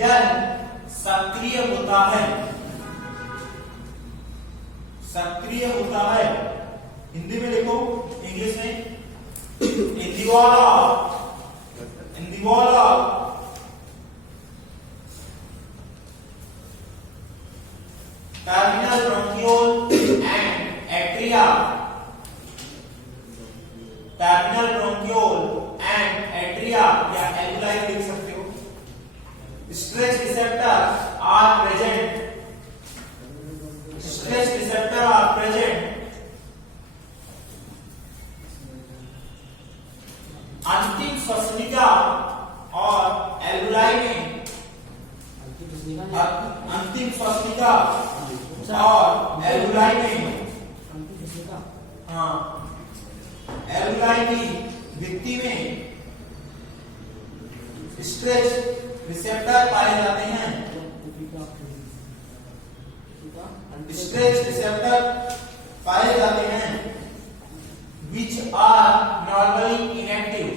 यह सक्रिय होता है, सक्रिय होता है। हिंदी में लिखो, इंग्लिश में, in the wall of terminal bronchiole and atria, terminal bronchiole and atria या alveoli लिख सकते हो, stress receptor are present, stress receptor are present, अंतिम श्वसनिका और एल्वुलाई में, अंतिम श्वसनिका और एल्वुलाई में, हाँ, एल्वुलाई की भित्ति में स्ट्रेच रिसेप्टर पाए जाते हैं, स्ट्रेच रिसेप्टर पाए जाते हैं, which are normally inactive,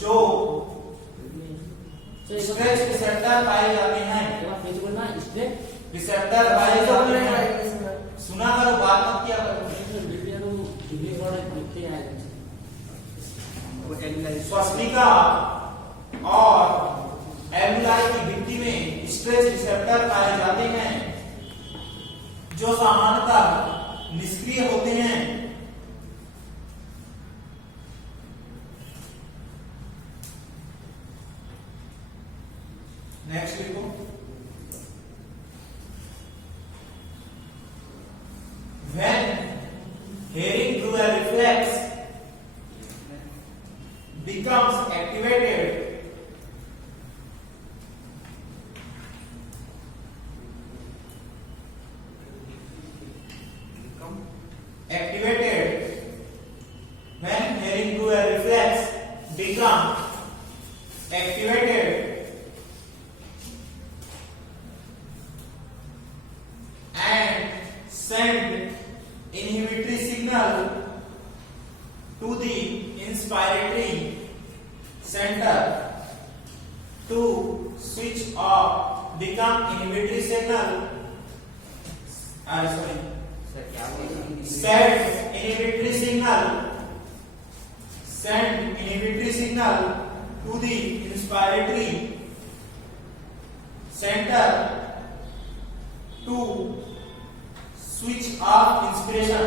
जो स्ट्रेच रिसेप्टर पाए जाते हैं, रिसेप्टर पाए जाते हैं, सुना करो, बात मत किया करो। श्वसनिका और एल्वुलाई की भित्ति में स्ट्रेच रिसेप्टर पाए जाते हैं, जो सामान्यतः निष्क्रिय होते हैं। नेक्स्ट लिखो, when hearing through a reflex becomes activated, when hearing through a reflex becomes activated and send inhibitory signal to the inspiratory center to switch off, become inhibitory signal, send inhibitory signal to the inspiratory center to switch off inspiration।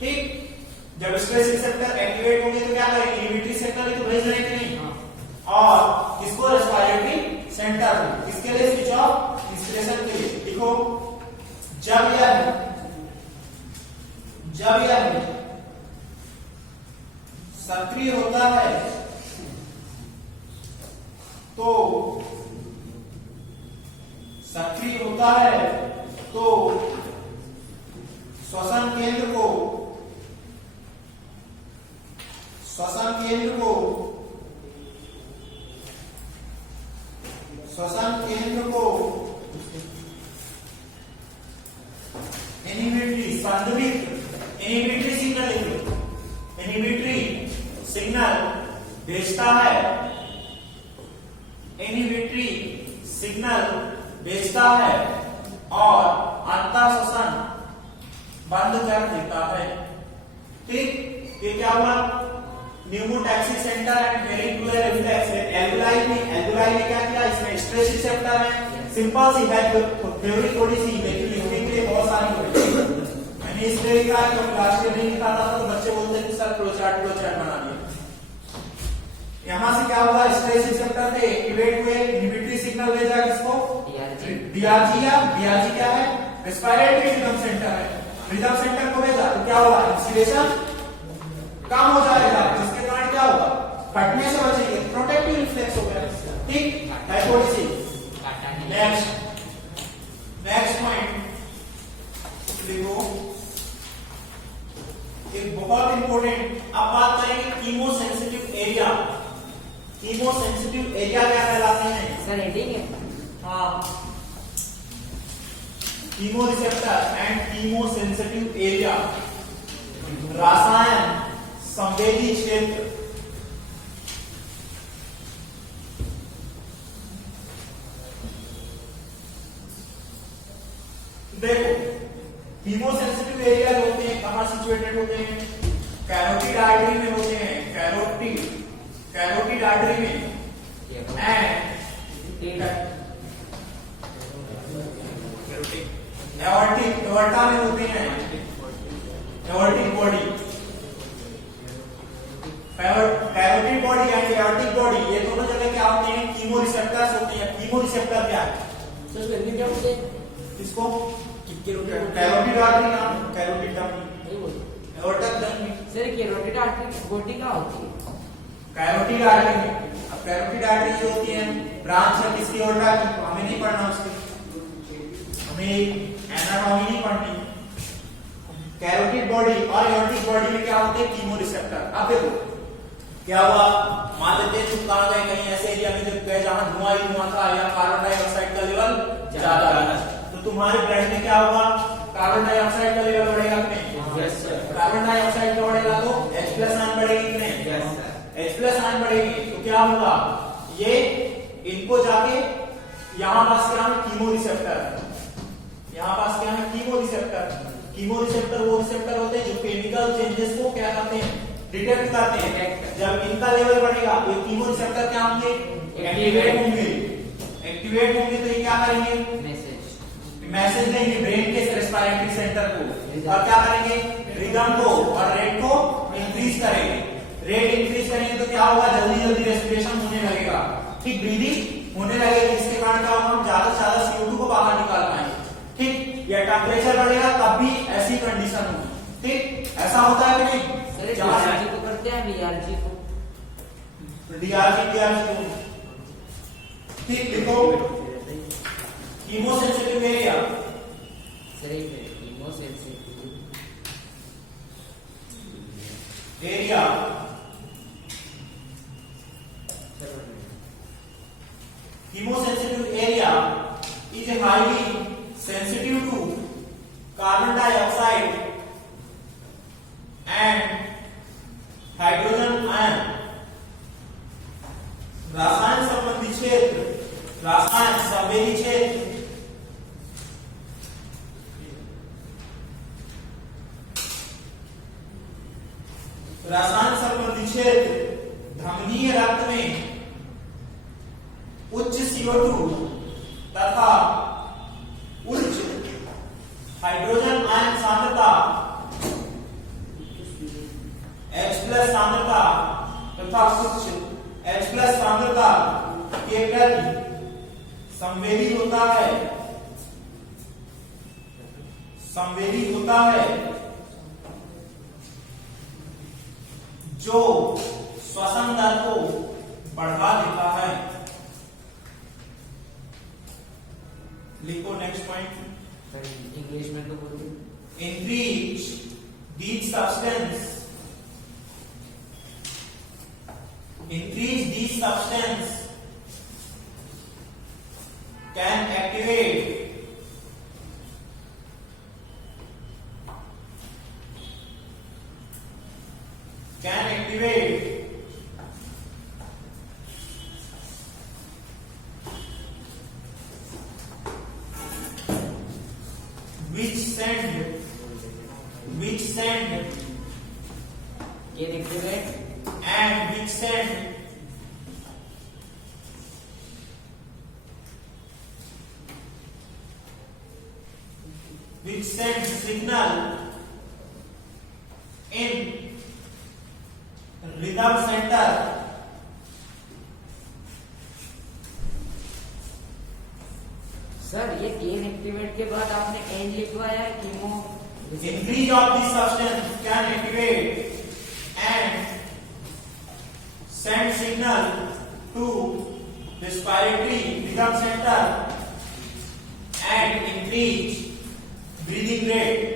ठीक, जब stress receptor activate होंगे तो क्या करेंगे, inhibitory signal को भेज रहे हैं कि नहीं, और इसको रेस्पिरेटरी सेंटर, किसके लिए, स्विच ऑफ इंस्पिरेशन के लिए। देखो, जब यह सक्रिय होता है तो श्वसन केंद्र को इनहिबिटरी संदर्भित इनहिबिटरी सिग्नल लिख लो, इनहिबिटरी सिग्नल भेजता है, इनहिबिटरी सिग्नल भेजता है और अंतः श्वसन बंद कर देता है। ठीक, ये क्या हुआ? न्यूमोटैक्सिक सेंटर एंड वेरिकुलर रिफ्लेक्स। एल्वुलाई में क्या किया? इसमें स्ट्रेस रिसेप्टर है, सिंपल सी है, थ्योरी थोड़ी सी, लेकिन लिखने के लिए बहुत सारी होगी। मैंने इसलिए लिखा है क्योंकि लास्ट ईयर नहीं लिखा था तो बच्चे बोलते कि सर फ्लोचार्ट बना दिया। यहां से क्या हुआ? स्ट्रेस रिसेप्टर थे एक्टिवेट हुए, इनहिबिटरी सिग्नल भेजा किसको? डीआरजी। या डीआरजी क्या है? रेस्पिरेटरी रिदम सेंटर है, रिदम सेंटर को भेजा तो क्या हुआ? एक्सीलेशन कम हो जाएगा, जिसके कारण क्या होगा? फटने से बचेंगे, प्रोटेक्टिव रिफ्लेक्स हो गया। ठीक है, थोड़ी सी। नेक्स्ट पॉइंट देखो, एक बहुत इंपॉर्टेंट, अब बात करेंगे कीमोसेंसिटिव एरिया। कीमोसेंसिटिव एरिया क्या कहलाते हैं? सर हेडिंग है। हाँ, कीमोरिसेप्टर एंड कीमोसेंसिटिव एरिया, रसायन संवेदी क्षेत्र। देखो, कीमोसेंसिटिव एरिया जो होते हैं कहां सिचुएटेड होते हैं? कैरोटिड आर्टरी में होते हैं, कैरोटिड आर्टरी में एंड एओर्टा में होते हैं, aortic body. Carotid body and aortic body, ये दोनों जगह क्या होते हैं? कीमोरिसेप्टर्स होते हैं। कीमोरिसेप्टर क्या है? सर हिंदी क्या बोलते हैं इसको? कैरोटिड आर्टरी नाम, कैरोटिड डमी, नहीं बोलते aortic dummy. Sir. Carotid artery body का होती है? कैरोटिड आर्टरी में, अब कैरोटिड आर्टरी जो होती है ब्रांच है किसकी? एओर्टा की, तो हमें नहीं पढ़ना उसकी, हमें एनाटॉमी नहीं पढ़नी। कैरोटिड बॉडी और एओर्टिक बॉडी में क्या होते हैं? कीमोरिसेप्टर। अब देखो क्या हुआ, मान लेते हैं तुम कहां गए, कहीं ऐसे एरिया में जब गए जहां धुआं ही धुआं था या कार्बन डाइऑक्साइड का लेवल ज्यादा है, तो तुम्हारे ब्लड में क्या होगा? कार्बन डाइऑक्साइड का लेवल बढ़ेगा कि नहीं? कार्बन डाइऑक्साइड का बढ़ेगा तो H+ आयन बढ़ेगी कि नहीं? H+ आयन बढ़ेगी तो क्या होगा? ये इनको जाके यहां पास क्या है? कीमोरिसेप्टर। यहां पास क्या है? कीमोरिसेप्टर। कीमोरिसेप्टर वो रिसेप्टर होते हैं जो केमिकल चेंजेस को क्या करते हैं? डिटेक्ट करते हैं। जब इनका लेवल बढ़ेगा तो ये कीमोरिसेप्टर क्या होंगे? एक्टिवेट होंगे। एक्टिवेट होंगे तो ये क्या करेंगे? मैसेज देंगे ब्रेन के रेस्पिरेटरी सेंटर को, और क्या करेंगे? रिदम को और रेट को इंक्रीज करेंगे। रेट इंक्रीज करेंगे तो क्या होगा? जल्दी जल्दी रेस्पिरेशन होने लगेगा, ठीक, ब्रीदिंग होने लगेगी, जिसके कारण क्या होगा? हम ज्यादा से ज्यादा CO2 को बाहर निकाल पाएंगे। ठीक, या टेम्परेचर बढ़ेगा तब भी ऐसी कंडीशन होगी। ठीक, ऐसा होता है कि नहीं? डीआरजी को करते हैं, डीआरजी को, डीआरजी को। ठीक, लिखो कीमोसेंसिटिव एरिया। सर एक minute, chemosensitive area, chemosensittive area is highly sensitive to carbon dioxide and hydrogen ion। रसायन संबंधी क्षेत्र, रसायन संवेदी क्षेत्र, रसायन संबंधी क्षेत्र धमनीय रक्त में उच्च CO2 तथा उच्च हाइड्रोजन आयन सांद्रता, H+ सांद्रता तथा उच्च H+ सांद्रता के प्रति संवेदी होता है, संवेदी होता है, जो श्वसन दर को बढ़ा देता है। लिखो नेक्स्ट पॉइंट। इंग्लिश में तो बोलते increase these substance, increase these substance can activate activate which send ये activate and which send signal in rhythm center sir ये गेन एक्टिवेट के बाद आपने एन लिखवाया है chemo increase of this substance can activate and send signal to respiratory rhythm center and increase breathing rate.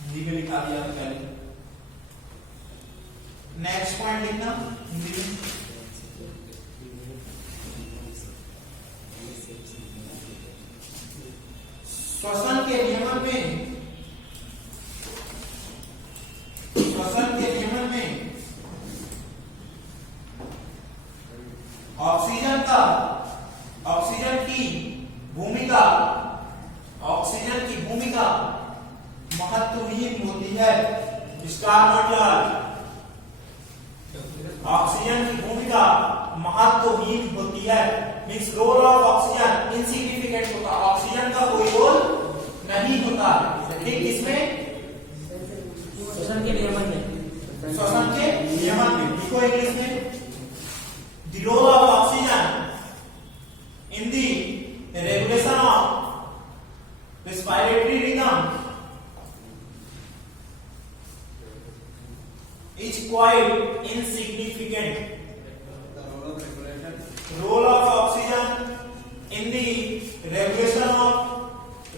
Hindi में लिखा दिया पहले। नेक्स्ट पॉइंट लिखना हिंदी में। श्वसन के नियमन में ऑक्सीजन की भूमिका महत्वहीन होती है। स्टार नोट यार, ऑक्सीजन की भूमिका महत्वहीन होती है। Means role of oxygen insignificant होता है, ऑक्सीजन का कोई रोल नहीं होता। ठीक, इसमें श्वसन के नियमन में लिखो इंग्लिश में। The role of oxygen in the regulation of respiratory rhythm is quite insignificant. Role of oxygen in the regulation of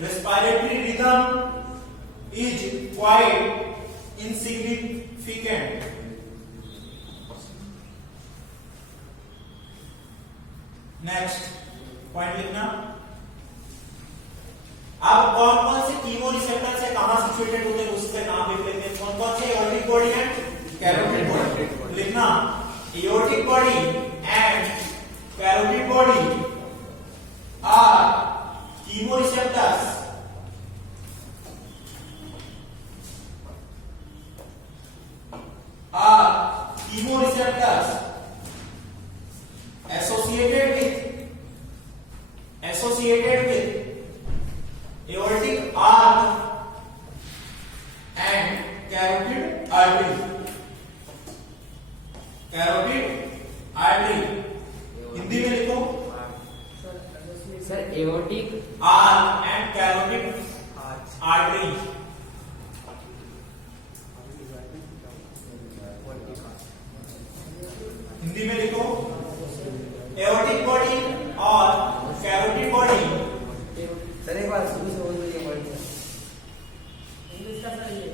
respiratory rhythm is quite insignificant. Next point लिखना। अब कौन कौन से कीमोरिसेप्टर से कहां सिचुएटेड होते हैं उससे नाम लिख लेते हैं। कौन कौन से aortic body and carotid body लिखना। Aortic body and carotid body are chemoreceptors associated with aortic arc and carotid artery. Hindi में लिखो। Sir aortic arch and carotid artery. Hindi में लिखो। एओर्टिक बॉडी और कैरोटिड बॉडी। सर एक बार शुरू से बोल दीजिए इंग्लिश का सर ये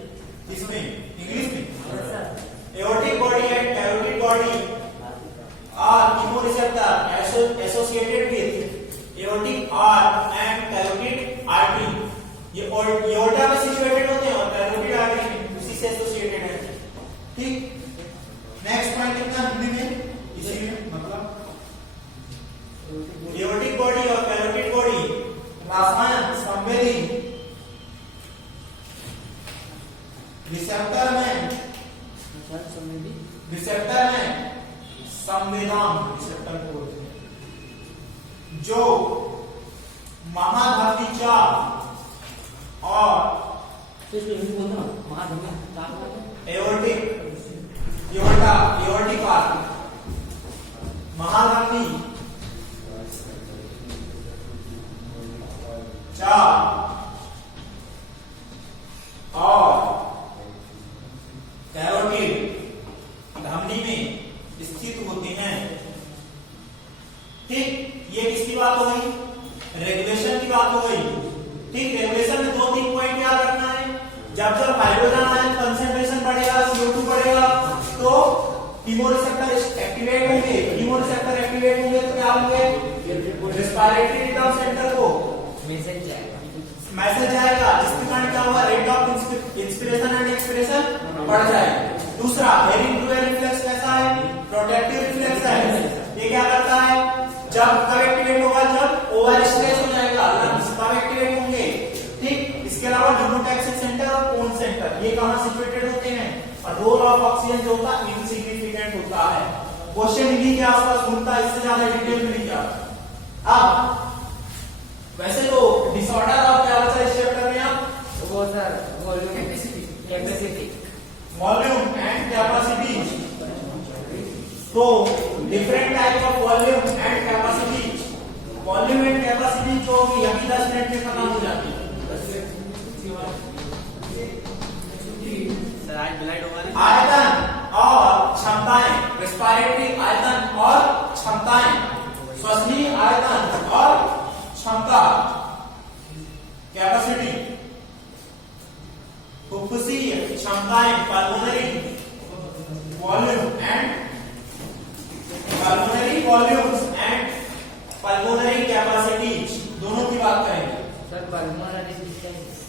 इसमें इंग्लिश में sir aortic body and carotid body are chemoreceptor associated with aortic arc and carotid artery. ये aorta में सिचुएटेड होते हैं और carotid artery में उसी से एसोसिएटेड है। ठीक, नेक्स्ट पॉइंट लिखना हिंदी में इसी में। मतलब aortic body और carotid body रसायन संवेदी रिसेप्टर में संवेदन रिसेप्टर को जो महाधमनी चाप और एओर्टिक आर्क महाधमनी चाप और कैरोटिड धमनी में स्थित होते हैं। ठीक, ये किसकी बात हो गई? रेगुलेशन की बात हो गई। ठीक, रेगुलेशन में 2-3 पॉइंट याद रखना है। जब हाइड्रोजन आयन कंसंट्रेशन बढ़ेगा, CO2 बढ़ेगा, तो कीमोरिसेप्टर एक्टिवेट होंगे। कीमोरिसेप्टर एक्टिवेट होंगे तो क्या होंगे? रेस्पिरेटरी रिदम सेंटर को मैसेज जाएगा। मैसेज जाएगा, जिसके कारण क्या होगा, rate of inspiration and expiration बढ़ जाएगा। दूसरा, हेयरिंग टू एयर रिफ्लेक्स कैसा है, प्रोटेक्टिव रिफ्लेक्स है। ये क्या करता है, जब कब एक्टिवेट होगा, जब ओवर स्ट्रेस हो जाएगा, लंग्स कब एक्टिवेट होंगे, ठीक। इसके अलावा न्यूरोटॉक्सिक सेंटर और कोन सेंटर, ये कहां सिचुएटेड होते हैं, और रोल ऑफ ऑक्सीजन जो होता है इनसिग्निफिकेंट होता है। क्वेश्चन इन्हीं के आसपास घूमता है, इससे ज्यादा डिटेल में नहीं जाता। अब वैसे तो डिसऑर्डर ऑफ क्या होता है इस चैप्टर में, आप वो sir volume capacity volume and capacity. तो different type of volume and capacity, volume and capacity जो होगी अभी 10 मिनट में खत्म हो जाती है। सर आज ब्लड होगा ना? आयतन और क्षमताएं, रेस्पिरेटरी आयतन और क्षमताएं, श्वसनीय आयतन और क्षमता कैपेसिटी, फुफ्फुसीय क्षमताएं pulmonary volume and pulmonary volumes and pulmonary capacity, दोनों की बात करेंगे। सर पल्मोनरी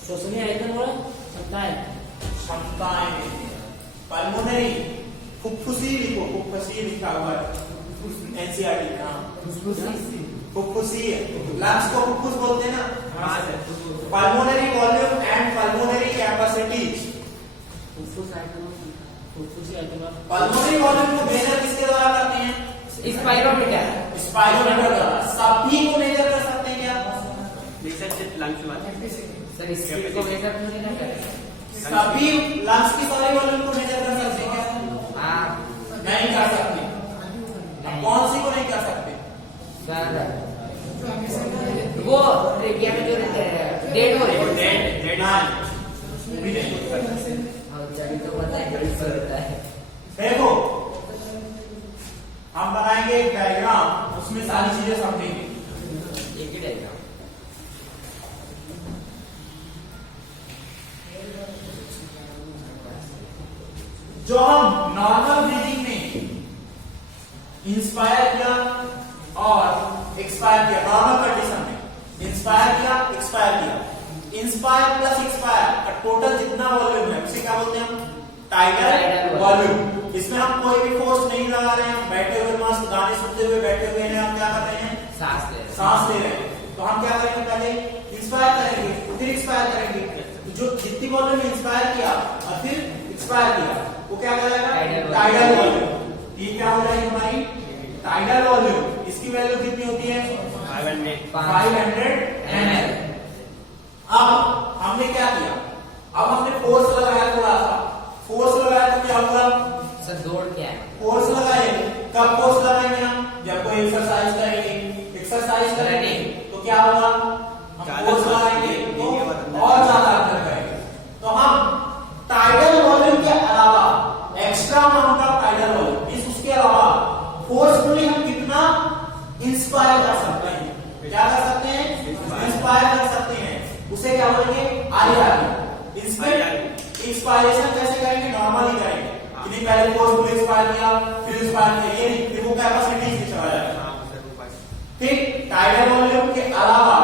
श्वसनीय आयतन और क्षमताएं पल्मोनरी, फुफ्फुसी लिखो, फुफ्फुसी लिखा हुआ है एनसीईआरटी का, फुफ्फुसी, लंग्स को फुफ्फुस बोलते हैं ना। हाँ sir. Pulmonary volume and pulmonary capacity. Pulmonary volume को मेजर किसके द्वारा करते हैं, स्पाइरोमीटर, स्पाइरोमीटर द्वारा। सभी को मेजर कर सकते हैं क्या, नहीं सर, सिर्फ लंग्स वाले। सर स्पीड को मेजर नहीं ना करें, सभी लंग्स की सारी वॉल्यूम को मेजर कर सकते हैं क्या, हाँ नहीं कर सकते। कौन सी को नहीं कर सकते, सर वो ट्रेकिया में जो डेड हो रहे डेड नहीं, भी नहीं कर सकते। चली तो पता है बड़ी फर्क होता है। देखो हम बनाएंगे एक डायग्राम, उसमें सारी चीजें समझेंगे। एक ही डायग्राम, जो हम नॉर्मल ब्रीदिंग में इंस्पायर किया और एक्सपायर किया, नॉर्मल कंडीशन में इंस्पायर किया एक्सपायर किया, इंस्पायर प्लस एक्सपायर का टोटल जितना वॉल्यूम है उसे क्या बोलते हैं हम, टाइडल वॉल्यूम। इसमें हम कोई भी फोर्स नहीं लगा रहे हैं, हम बैठे हुए मस्त गाने सुनते हुए बैठे हुए हैं, हम क्या कर रहे हैं, सांस ले रहे हैं। तो हम क्या करेंगे, पहले इंस्पायर करेंगे फिर एक्सपायर करेंगे। तो जो जितनी वॉल्यूम इंस्पायर किया और फिर एक्सपायर किया वो क्या कहलाएगा, टाइडल वॉल्यूम। ये क्या हो जाएगी हमारी टाइडल वॉल्यूम। इसकी वैल्यू कितनी होती है, 500 ml। अब हमने क्या किया, अब हमने फोर्स लगाया, थोड़ा सा फोर्स लगाया तो क्या हुआ, सर दौड़ क्या है, फोर्स लगाए। कब फोर्स लगाएंगे हम, जब कोई एक्सरसाइज करेंगे, एक्सरसाइज करेंगे तो क्या होगा, हम फोर्स लगाएंगे तो और ज्यादा अंदर करेंगे। तो हम टाइडल वॉल्यूम के अलावा extra amount of tidal volume, इस उसके अलावा फोर्सफुली हम कितना इंस्पायर कर सकते हैं, क्या कर सकते हैं, इंस्पायर कर सकते हैं। उसे क्या बोलेंगे, आईआर। इंस्पायरेशन कैसे करेंगे, नॉर्मली करेंगे कि नहीं, पहले फोर्सफुली इंस्पायर किया फिर इंस्पायर किया, ये नहीं, फिर वो कैपेसिटी से चला जाएगा। ठीक, टाइडल वॉल्यूम के अलावा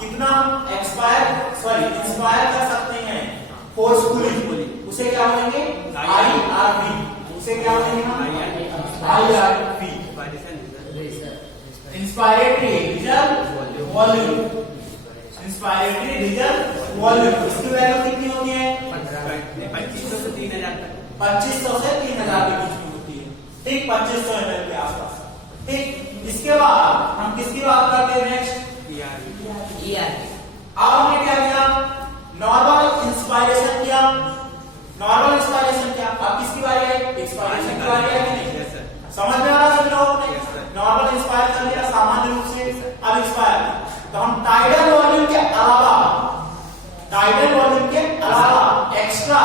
कितना इंस्पायर कर सकते हैं फोर्सफुली, उसे क्या बोलेंगे, आईआरवी। उसे क्या बोलेंगे हम, IRV, inspiratory reserve volume. Inspiratory reserve volume, इसकी वैल्यू कितनी होती है, 2500 से 3000 तक, 2500 से 3000 के बीच में होती है। ठीक, 2500 ml के आसपास। ठीक, इसके बाद हम किसकी बात करते हैं, नेक्स्ट अब हमने क्या किया, नॉर्मल इंस्पायरेशन किया, नॉर्मल इंस्पायरेशन किया। अब किसकी बारी है, एक्सपायरेशन की बारी है कि नहीं, समझ में आ रहा है सभी लोगों को। नॉर्मल इंस्पायर कर लिया सामान्य रूप से, अब एक्सपायर। तो हम टाइडल वॉल्यूम के अलावा एक्स्ट्रा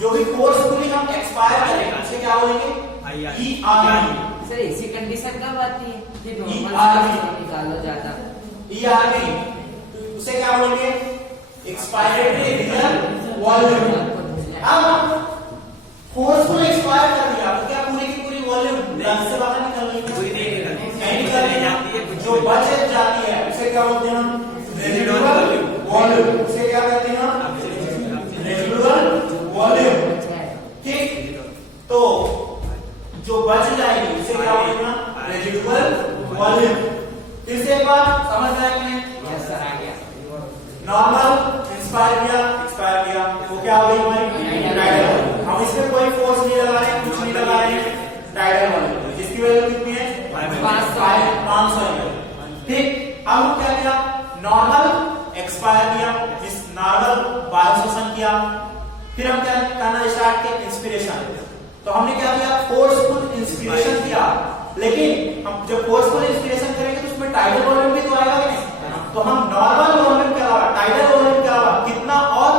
जो भी फोर्सफुली हम एक्सपायर करेंगे उसे क्या बोलेंगे, ईआरवी। सर इसी कंडीशन कब आती है, ये नॉर्मल ERV निकालो ज्यादा, ईआरवी उसे क्या बोलेंगे, एक्सपायरेटरी रिजर्व वॉल्यूम। अब फोर्सफुल एक्सपायर कर दिया तो क्या पूरी की पूरी वॉल्यूम लंग्स से बाहर निकल रही है, पूरी नहीं निकल जाती है, जो बच जाती है उसे क्या बोलते हैं हम, रेजिडुअल वॉल्यूम। क्या हो गई हमारी टाइडल वॉल्यूम। हम इसमें कोई फोर्स नहीं लगा रहे हैं, कुछ नहीं लगा रहे हैं, टाइडल वॉल्यूम जिसकी वैल्यू कितनी है 500 ml। ठीक, अब हम क्या किया, नॉर्मल एक्सपायर किया, इस नॉर्मल वायु शोषण किया, फिर हम क्या करना स्टार्ट किया, इंस्पिरेशन। तो हमने क्या किया, फोर्सफुल इंस्पिरेशन किया, लेकिन हम जब फोर्सफुल इंस्पिरेशन करेंगे तो उसमें टाइडल वॉल्यूम भी तो आएगा नहीं। तो हम नॉर्मल वॉल्यूम के अलावा, टाइडल वॉल्यूम के अलावा कितना और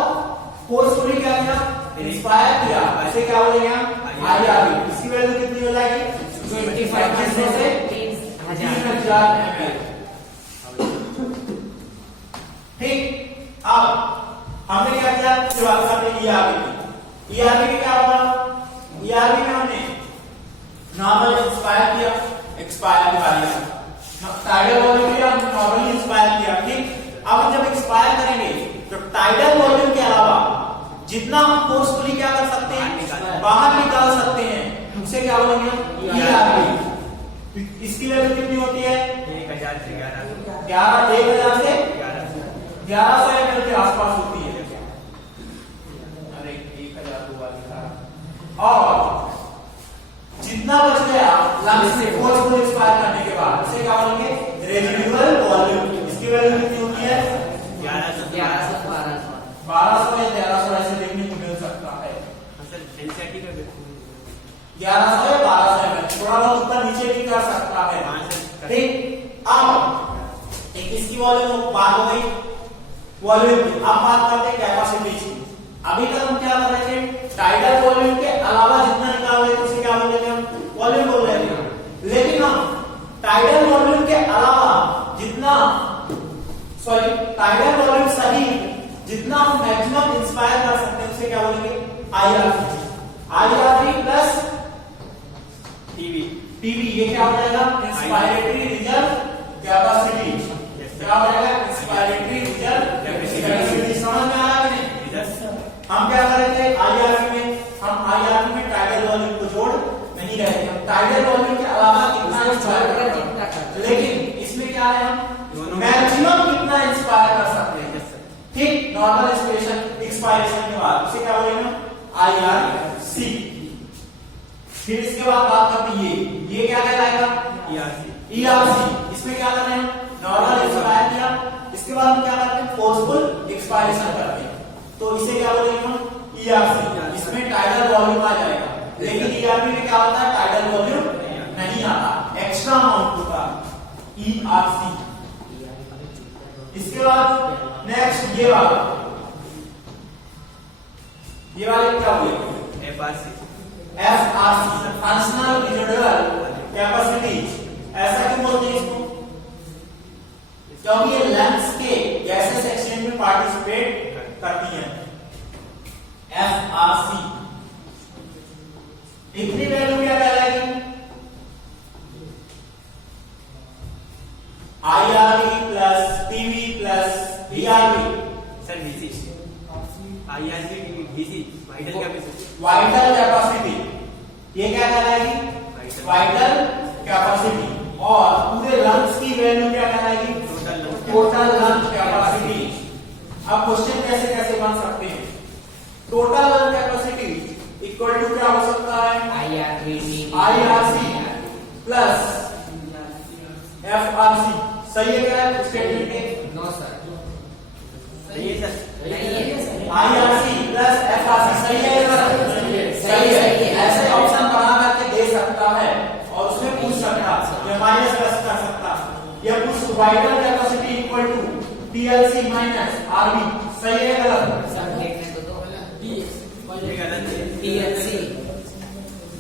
फोर्सफुली क्या किया, इंस्पायर किया, ऐसे क्या बोलेंगे हम, आईआरवी। इसकी वैल्यू कितनी हो जाएगी 25 से 3000 ml। ठीक, अब हमने क्या किया, शुरुआत करते ईआरवी में क्या होगा, ईआरवी में हमने नॉर्मल इंस्पायर किया, एक्सपायर किया, टाइडल वॉल्यूम किया, नॉर्मली इंस्पायर किया। ठीक, अब हम जब एक्सपायर करेंगे तो टाइडल वॉल्यूम के अलावा जितना हम फोर्सफुली क्या कर सकते हैं, बाहर निकाल सकते हैं, उसे क्या बोलेंगे, ईआरवी। इसकी वैल्यू कितनी होती है 1000 से 1100 से 1100 ml के आसपास होती है। अरे 1000 लिखा, और जितना बच गया लंग्स से फोर्सफुल एक्सपायर करने के बाद इसे क्या बोलेंगे, रेजिडुअल वॉल्यूम। इसकी वैल्यू कितनी होती है 1100 1200 या 1300 ऐसे देखने को मिल सकता है। सर एनसीईआरटी का 1100 या 1200 ml, थोड़ा बहुत ऊपर नीचे भी कर सकता है। ठीक, अब एक इसकी वॉल्यूम बात हो गई वॉल्यूम की। अब बात करते हैं कैपेसिटी की। अभी तक हम क्या कर रहे थे, टाइडल वॉल्यूम के अलावा जितना निकाल रहे थे उसे क्या बोल रहे थे, हम वॉल्यूम बोल रहे थे। लेकिन हम टाइडल वॉल्यूम के अलावा जितना टाइडल वॉल्यूम सही जितना हम मैक्सिमम इंस्पायर कर सकते हैं उसे क्या बोलेंगे, आईआरवी प्लस टीवी। ये क्या हो जाएगा, इंस्पायरेटरी रिजर्व कैपेसिटी। क्या हो जाएगा, इंस्पायरेटरी रिजर्व कैपेसिटी। समझ में आया कि नहीं? हम क्या कर रहे थे, आईआरवी में टाइडल वॉल्यूम को जोड़ नहीं रहे थे, हम टाइडल वॉल्यूम के अलावा कितना इंस्पायर कर सकते हैं। लेकिन इसमें क्या है, हम मैक्सिमम कितना इंस्पायर कर सकते हैं। ठीक, नॉर्मल एक्सपायरेशन के बाद उसे क्या बोलेंगे, आईआरसी। फिर इसके बाद बात करते हैं ये क्या कहलाएगा, ईआरसी। इसमें क्या करना है, नॉर्मल एक्सपायर किया, इसके बाद हम क्या करते हैं, फोर्सफुल एक्सपायरेशन करते हैं, तो इसे क्या बोलेंगे हम, ईआरसी। इसमें टाइडल वॉल्यूम आ जाएगा, लेकिन ईआरवी में क्या होता है, टाइडल वॉल्यूम नहीं आता, एक्स्ट्रा अमाउंट होता है, ईआरसी। इसके बाद नेक्स्ट ये वाले क्या हुए, एफआरसी फंक्शनल रेजिडुअल कैपेसिटी। ऐसा क्यों बोलते हैं इसको, क्योंकि ये लंग्स के गैसेस एक्सचेंज में पार्टिसिपेट करती हैं। एफआरसी इतनी वैल्यू क्या कहलाएगी, IRV plus TV plus ERV. Sir VC IRV VC vital capacity. ये क्या कहलाएगी, वाइटल कैपेसिटी। और पूरे लंग्स की वैल्यू क्या कहलाएगी, टोटल लंग कैपेसिटी। अब क्वेश्चन कैसे कैसे बन सकते हैं, total lung capacity equal to क्या हो सकता है, आईआरसी प्लस एफआरसी। सही है क्या स्टेटमेंट? नो सर, सही है सर, आईआरसी प्लस एफआरसी सही है, सही है। ऐसे ऑप्शन बना करके दे सकता है और उसमें पूछ सकता है, या माइनस प्लस कर सकता है, या कुछ vital capacity equal to TLC minus RV. सही है गलत? सर देखने तो दो, ये गलत है, TLC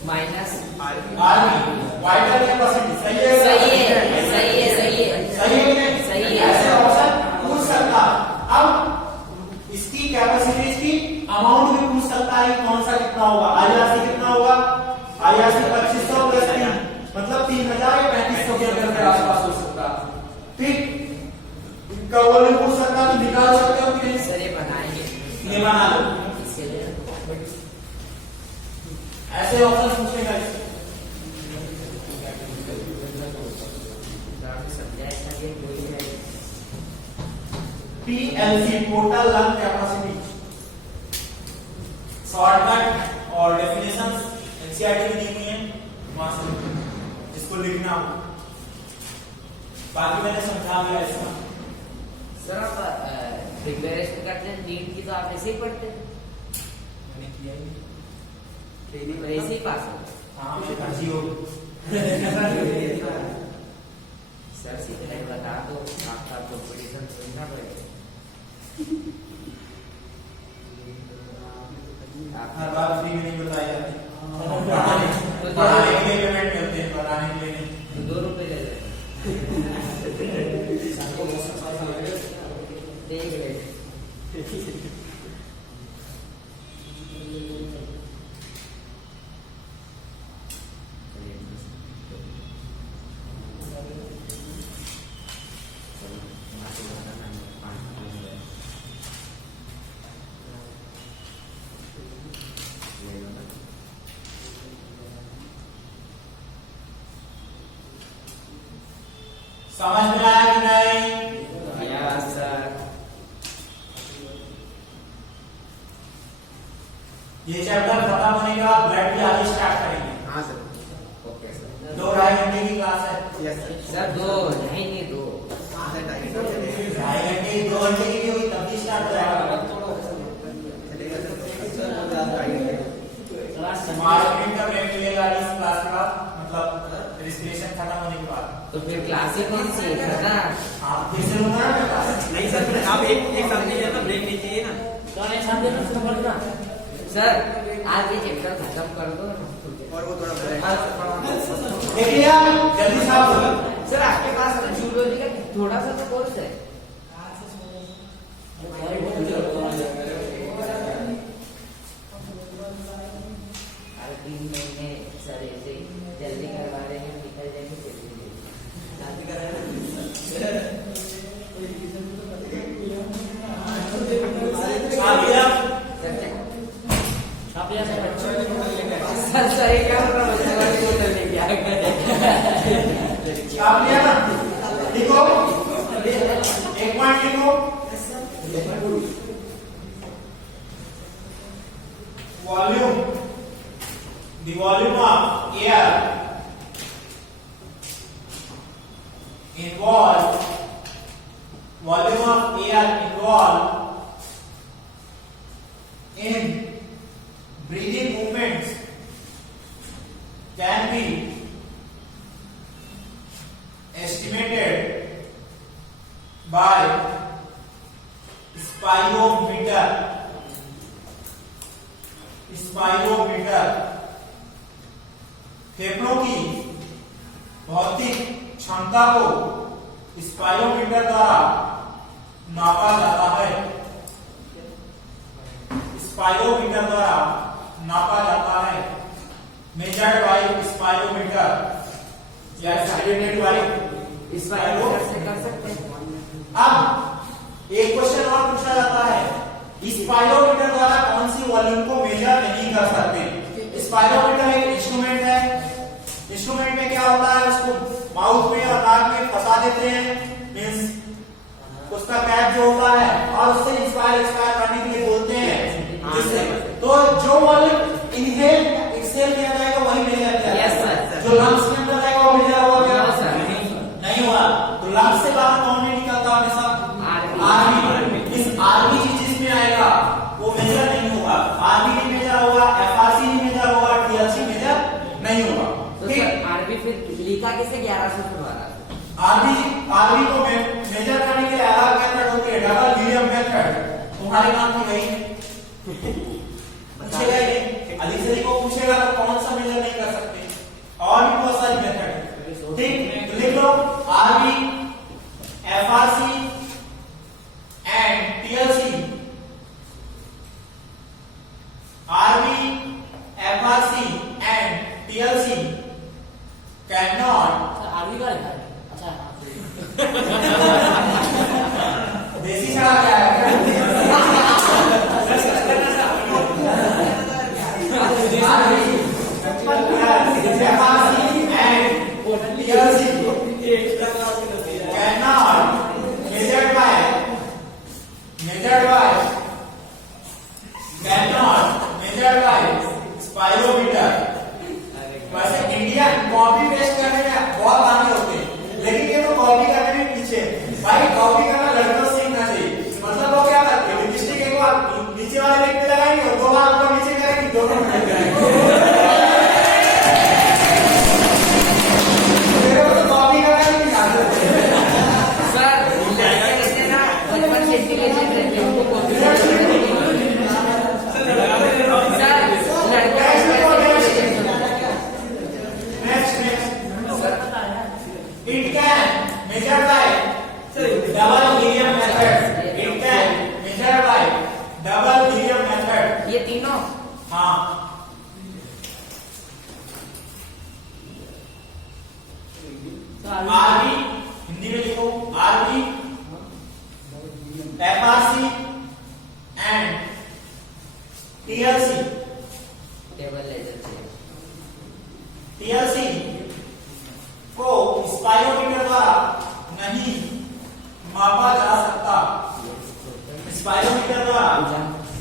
minus RV vital capacity. सही है, सही है, सही है, सही है, सही है कि नहीं? सही है। ऐसे ऑप्शन पूछ सकता है। अब इसकी कैपेसिटीज की अमाउंट भी पूछ सकता है, कौन सा कितना होगा, आईआरसी कितना होगा, आईआरसी 2500 प्लस 3 मतलब 3000 या 3500 के अंदर के आसपास हो सकता है। ठीक, इनका वॉल्यूम पूछ सकता है, तो निकाल सकते हो कि नहीं? सर ये बनाएंगे, ये बना लो, इसके लिए ऐसे ऑप्शन पूछेगा। PLC total lung capacity shortcut और डेफिनेशंस एनसीईआरटी में दी हुई है, वहां से जिसको लिखना हो, बाकी मैंने समझा दिया इसका। सर आप प्रिपरेशन करते हैं नीट की तो आप ऐसे ही पढ़ते हैं, मैंने किया ही तो ऐसे ही पास हो। हाँ मुझे फर्जी हो सर सीधे बता दो, आपका कंपटीशन सुनना पड़ेगा। हर बार फ्री में नहीं बताई जाती, तो पढ़ाने के लिए पेमेंट मिलते हैं, पढ़ाने के लिए नहीं। तो 2 रुपए ले ले। देख ले। समझ में आया कि नहीं? Yes sir. ये चैप्टर खत्म होने के बाद ब्लड की आगे स्टार्ट करेंगे। हाँ सर। Okay sir. 2-2.5 घंटे की क्लास है। Yes sir. सर 2 नहीं 2। 2.5 घंटे 2 घंटे की भी होगी तब भी स्टार्ट हो जाएगा। 5 मिनट का ब्रेक मिलेगा इस क्लास के बाद, मतलब रिस्ट्रिक्शन खत्म होने के बाद। तो फिर क्लास ही कौन सी है ना? हाँ फिर से होगा ना क्लास। नहीं सर, आप एक समझिए ना, ब्रेक नहीं चाहिए ना। सर आज ये चैप्टर खत्म कर दो और वो थोड़ा देखिए जल्दी साहब बोलो। सर आपके पास तो जूलॉजी का थोड़ा सा तो कोर्स है। अरे 3 महीने सर ऐसे जल्दी करवा रहे हैं, निकल जाएंगे सर सही कर रहा हूँ, आप लिया ना, लिखो एक पॉइंट लिखो। Volume, the volume of air involved, volume of air involved in breathing movements can be estimated by spirometer. Spirometer फेफड़ों की भौतिक क्षमता को स्पाइरोमीटर द्वारा नापा जाता है। स्पाइरोमीटर द्वारा नापा जाता है। मेजर्ड बाय स्पाइरोमीटर या एस्टिमेटेड बाय स्पाइरोमीटर से कर सकते हैं। अब एक क्वेश्चन और पूछा जाता है, स्पाइरोमीटर द्वारा कौन सी वॉल्यूम को मेजर नहीं कर सकते? स्पाइरोमीटर एक इंस्ट्रूमेंट है। इंस्ट्रूमेंट में क्या होता है, उसको माउथ में और नाक में फंसा देते हैं, मींस उसका कैप जो होता है, और उससे इंस्पायर करने के लिए बोलते हैं, जिससे तो जो वॉल्यूम इनहेल एक्सहेल किया जाएगा वही मेजर किया जाएगा। जो लंग्स के अंदर जाएगा वो मेजर होगा क्या? नहीं हुआ। तो लंग्स से बाहर कौन नहीं निकलता हमेशा? आरबी। इस आरबी जिसमें आएगा वो मेजर नहीं होगा। आरबी नहीं मेजर होगा, एफआरसी नहीं मेजर होगा, टीएलसी मेजर नहीं होगा। तो सर आरबी फिर लिखा कैसे 1100 से 1200? आरबी को मेजर करने के लिए अलग मेथड होती है, डबल विलियम मेथड। तुम्हारे काम की नहीं पूछेगा ही नहीं। अधिकारी को पूछेगा तो कौन सा मेजर नहीं कर सकते, और भी बहुत सारी मेथड है। ठीक, तो लिख लो RB, FRC and TLC. RB, FRC and TLC cannot. RB का लिखा है। अच्छा देसी चढ़ा क्या है? FRC and TLC cannot spirometer. वैसे इंडिया कॉपी पेस्ट करने में बहुत आगे होते हैं, लेकिन ये तो कॉपी करने में पीछे है। भाई कॉपी करना लड़कियों से सीखना चाहिए। मतलब वो क्या करते हैं, लिपस्टिक एक बार नीचे वाले लिप पे लगाएंगे और 2 बार ऊपर नीचे करेंगे, दोनों में करेंगे। मेरे को तो कॉपी करना नहीं आता। सर लड़के ना बचपन से इंटेलिजेंट रहते हैं, उनको कॉपी सर लड़के It can measure by double helium method. It can measure by double helium method. ये तीनों हाँ। आरबी हिंदी में लिखो, RV, FRC and TLC. Table लेजर से टीएलसी को स्पाइरोमीटर द्वारा नहीं मापा जा सकता। स्पाइरोमीटर द्वारा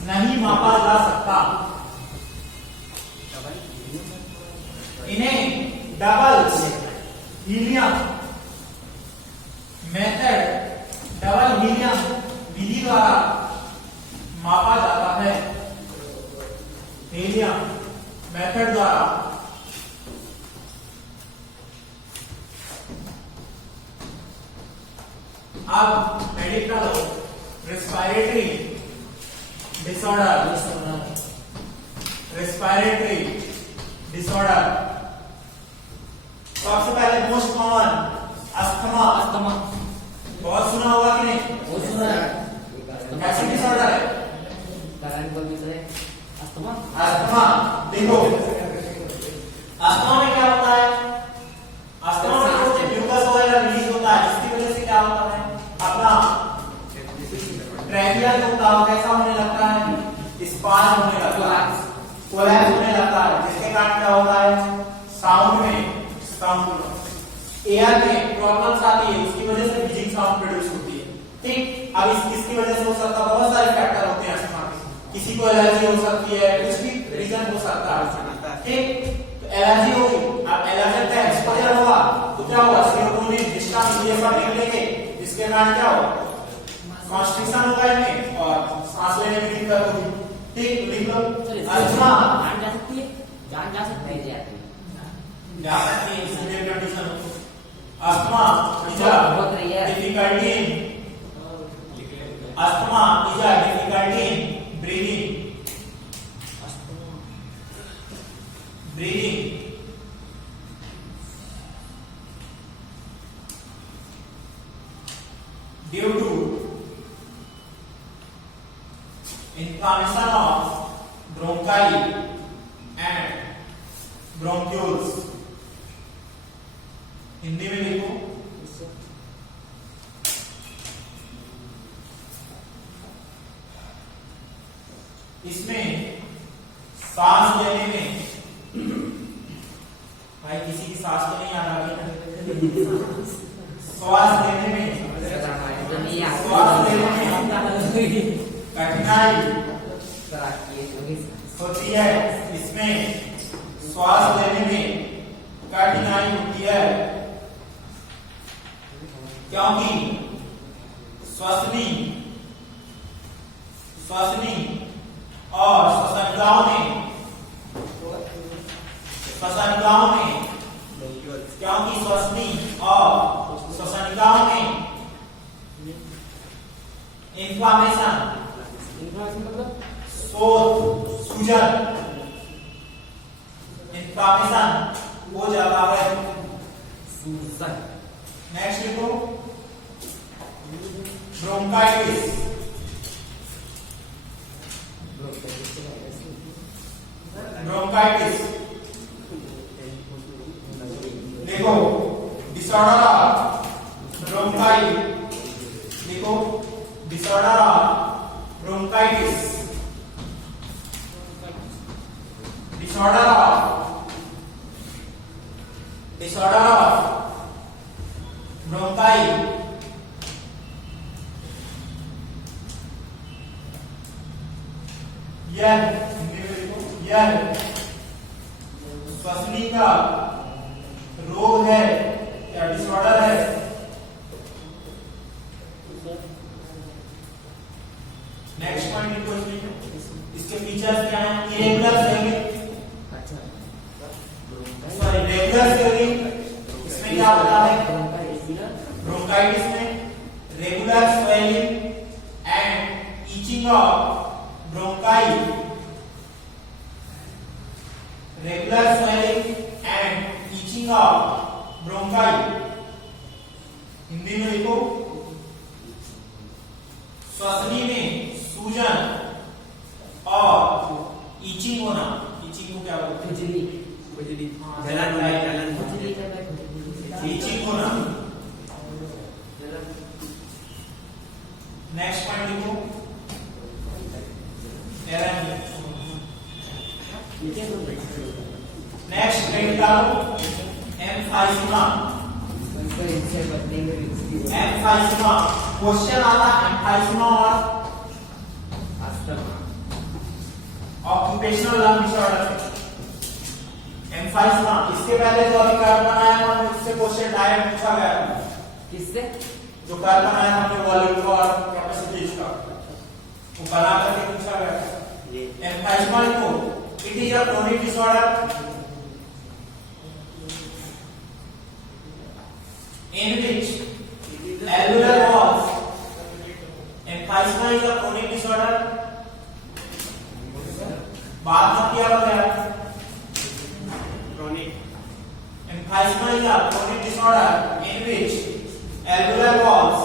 नहीं मापा जा सकता। इन्हें double helium method, double helium विधि द्वारा मापा जाता है। हीलियम मेथड द्वारा। अब medical respiratory disorder, respiratory disorder. सबसे पहले मोस्ट कॉमन अस्थमा। अस्थमा बहुत सुना होगा कि नहीं? वो सुना है। कैसे डिसऑर्डर है? कारण को भी है अस्थमा। अस्थमा देखो, अस्थमा में क्या होता है? अस्थमा में जो म्यूकस वगैरह रिलीज होता है, जिसकी वजह से क्या होता है, अपना ट्रैकिया जो होता है कैसा होने लगता है, स्पाज होने लगता है, कोलैप्स होने लगता है, जिसके कारण क्या होता है, साउंड में एयर में प्रॉब्लम्स आती है, उसकी वजह से बीजिंग साउंड प्रोड्यूस होती है। ठीक, अब किसकी वजह से हो सकता है? बहुत सारे फैक्टर होते हैं अस्थमा के। किसी को एलर्जी हो सकती है, कुछ भी रीजन हो सकता है। ठीक, तो एलर्जी होगी, अब एलर्जन का एक्सपोजर होगा तो क्या होगा, सीरोटोनिन हिस्टामिन ये सब निकलेंगे, जिसके कारण क्या होगा, कॉन्स्ट्रिक्शन होगा इनमें और सांस लेने में दिक्कत होगी। ठीक, लिख लो अस्थमा जान जा सकती है, जान जा सकती है जा सकती है, severe condition. Asthma is a difficulty in asthma is a difficulty in breathing. Breathing due to inflammation of bronchi and bronchioles। Hindi में लिखो, इसमें सांस लेने में, भाई किसी की सांस तो नहीं आ रहा है, श्वास लेने में कठिनाई होती है। इसमें श्वास लेने में कठिनाई होती है क्योंकि श्वसनी और श्वसनिकाओं में क्योंकि श्वसनी और श्वसनिकाओं में इन्फ्लामेशन मतलब सूजन इन्फ्लामेशन हो जाता है। नेक्स्ट लिखो ब्रोंकाइटिस। ब्रोंकाइटिस देखो, डिसऑर्डर ऑफ ब्रोंकाई, देखो disorder of bronchitis, disorder of bronchi यह हिंदी में लिखो, यह श्वसनी का रोग है या डिसऑर्डर है। नेक्स्ट पॉइंट इनको इसके फीचर्स क्या हैं? इरेगुलर स्वेलिंग, अच्छा सॉरी रेगुलर स्वेलिंग, इसमें क्या होता है? ब्रोंकाइटिस में regular swelling and itching of bronchi, regular swelling and itching of bronchi. Hindi में लिखो, श्वसनी में सूजन और ईचिंग होना। ईचिंग को क्या बोलते हैं? खुजली, खुजली, जलन होना, जलन खुजली का मैं खुजली। ईचिंग होना। नेक्स्ट पॉइंट लिखो, नेक्स्ट पॉइंट डालो, एम्फाइसीमा। उनको इनसे बदलेंगे इसकी एम्फाइसीमा क्वेश्चन आता है, एम्फाइसीमा और asthma, occupational lung disorder. Emphysema, इसके पहले जो अभी कार्ड बनाया था उससे क्वेश्चन डायरेक्ट पूछा गया था। किससे? जो कार्ड बनाया था हमने वॉल्यूम का और कैपेसिटी का, वो बना करके पूछा गया था। एम्फाइसीमा को it is a chronic disorder in which alveolar walls, emphysema is a chronic disorder। बात में क्या हो गया? chronic, emphysema is a chronic disorder in which alveolar walls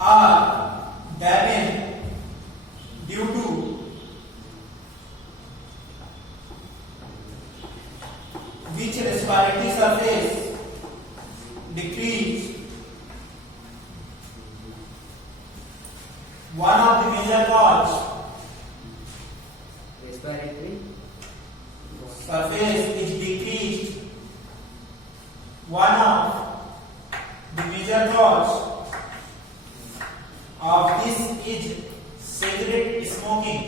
are damaged due to which respiratory surface decrease। One of the major cause respiratory surface is decreased। One of the major cause of this is cigarette smoking।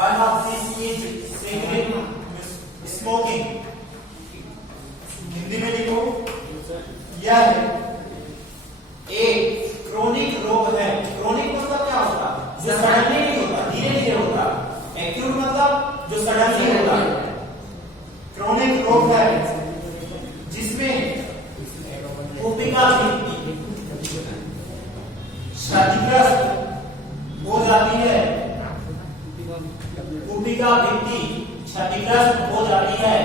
One of this is cigarette smoking. Hindi में लिखो, यह एक chronic रोग है। Chronic मतलब क्या होता है? जो सडनली नहीं होता, धीरे धीरे होता। एक्यूट मतलब जो सडनली होता। क्रोनिक रोग है जिसमें कोपिका क्षतिग्रस्त हो जाती है, कोपिका भित्ति क्षतिग्रस्त हो जाती है,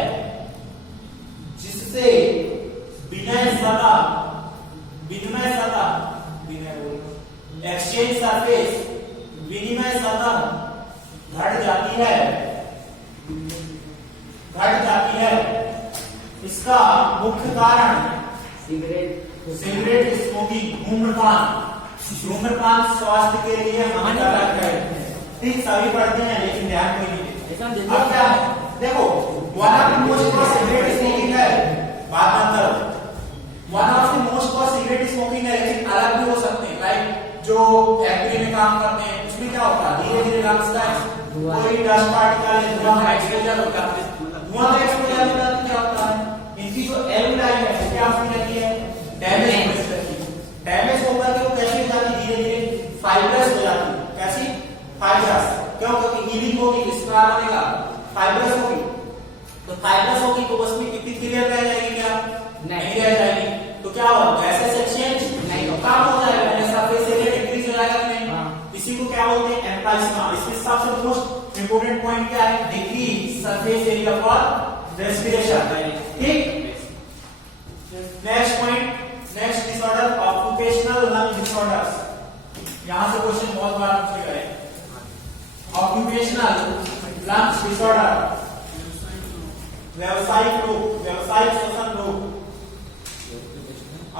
जिससे एक्सचेंज सरफेस विनिमय सतह घट जाती है। इसका मुख्य कारण सिगरेट स्मोकिंग, धूम्रपान स्वास्थ्य के लिए हानिकारक है। ठीक, सभी पढ़ते हैं लेकिन ध्यान कोई नहीं देते। अब क्या है? देखो, one of the most cause cigarette smoking है, बात मत करो। One of the most cause cigarette smoking है, लेकिन अलग भी हो सकते हैं। लाइक जो फैक्ट्री में काम करते हैं उसमें क्या होता है? धीरे धीरे लंग्स का कोई डस्ट पार्टिकल या धुआं का एक्सपोजर होता है। धुआं का एक्सपोजर होता है क्या होता है? इनकी जो एल्वेओलाई है क्या होती रहती है? डैमेज होकर के वो कैसी हो जाती? धीरे धीरे फाइब्रस हो जाती। कैसी? फाइब्रस। क्यों? क्योंकि हीलिंग होगी, स्कार बनेगा, फाइब्रस होगी। तो फाइब्रस होगी तो उसमें कितनी क्लियर रह जाएगी? क्या नहीं रह जाएगी। तो क्या होगा? गैसेस एक्सचेंज नहीं हो, काम हो जाएगा, सरफेस एरिया डिक्रीज हो जाएगा कि नहीं? इसी को क्या बोलते हैं? एम्फाइसीमा। इसके हिसाब से मोस्ट इंपोर्टेंट पॉइंट क्या है? Decrease surface area for respiration. ठीक, next point, next disorder occupational lung disorders. यहां से क्वेश्चन बहुत बार पूछे गए। ऑक्यूपेशनल लंग डिसऑर्डर, व्यावसायिक रोग, व्यावसायिक श्वसन रोग,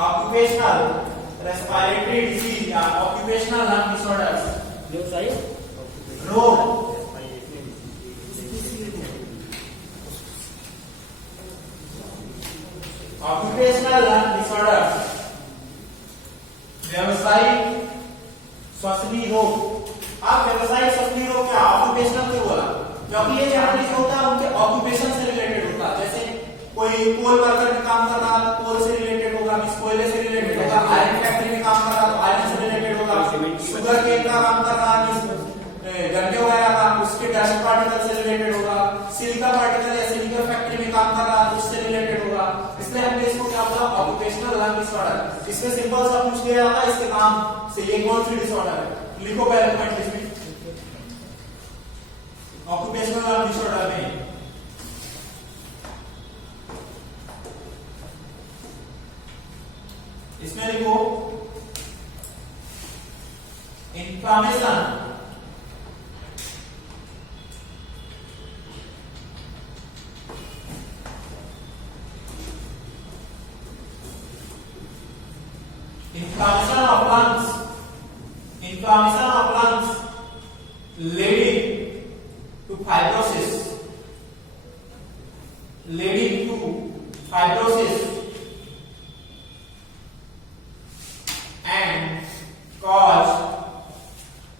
ऑक्यूपेशनल रेस्पिरेटरी डिजीज या ऑक्यूपेशनल लंग डिसऑर्डर्स, व्यावसायिक रोग। ऑक्यूपेशनल लंग डिसऑर्डर, व्यावसायिक श्वसनी रोग। आप व्यवसायिक सक्रिय हो क्या, ऑक्यूपेशनल क्यों बोला, क्योंकि ये जनरली जो होता है उनके ऑक्यूपेशन से रिलेटेड होता है। जैसे कोई कोल वर्कर में काम कर रहा तो कोल से रिलेटेड होगा, कोयले से रिलेटेड होगा, आयरन फैक्ट्री में काम कर रहा तो आयरन से रिलेटेड होगा, शुगर केन का काम कर रहा गन्ने वगैरह का उसके डस्ट पार्टिकल से रिलेटेड होगा, सिलिका पार्टिकल या सिलिका फैक्ट्री में काम कर रहा तो उससे रिलेटेड होगा। इसलिए हमने इसको क्या बोला, ऑक्यूपेशनल लंग डिसऑर्डर। इसमें सिंपल सा पूछ लिया जाता है इसके नाम से ये कौन सी डिसऑर्डर है, लिखो पहले पॉइंट इसमें ऑक्यूपेशनल लंग डिसऑर्डर में इसमें लिखो inflammation of lungs leading to fibrosis and cause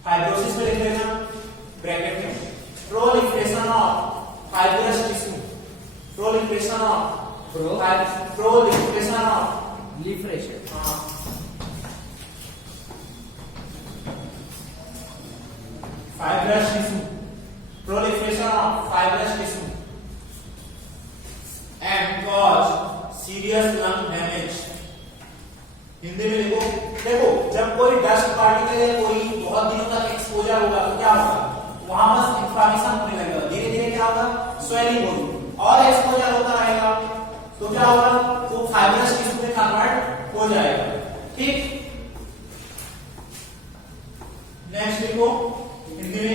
fibrosis में लिख लेना ब्रैकेट में proliferation of fibrous tissue, proliferation of लिफरेशन fibrous tissue, proliferation of fibrous tissue and cause serious lung damage। Hindi में लिखो, देखो जब कोई डस्ट पार्टिकल या कोई बहुत दिनों तक एक्सपोजर होगा तो क्या होगा, वहां बस इन्फ्लामेशन होने लगेगा, धीरे धीरे क्या होगा, स्वेलिंग होगी, और एक्सपोजर होता रहेगा तो क्या होगा, वो फाइब्रस टिश्यू में कन्वर्ट हो जाएगा। ठीक, नेक्स्ट लिखो हिंदी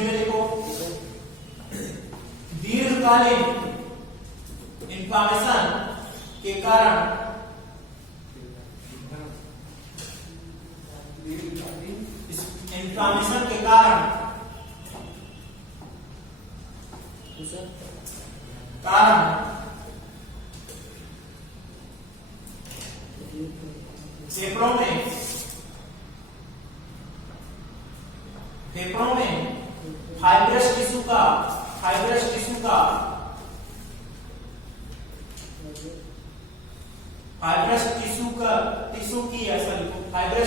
में लिखो दीर्घकालीन इन्फ्लामेशन के कारण फेफड़ों में फाइब्रस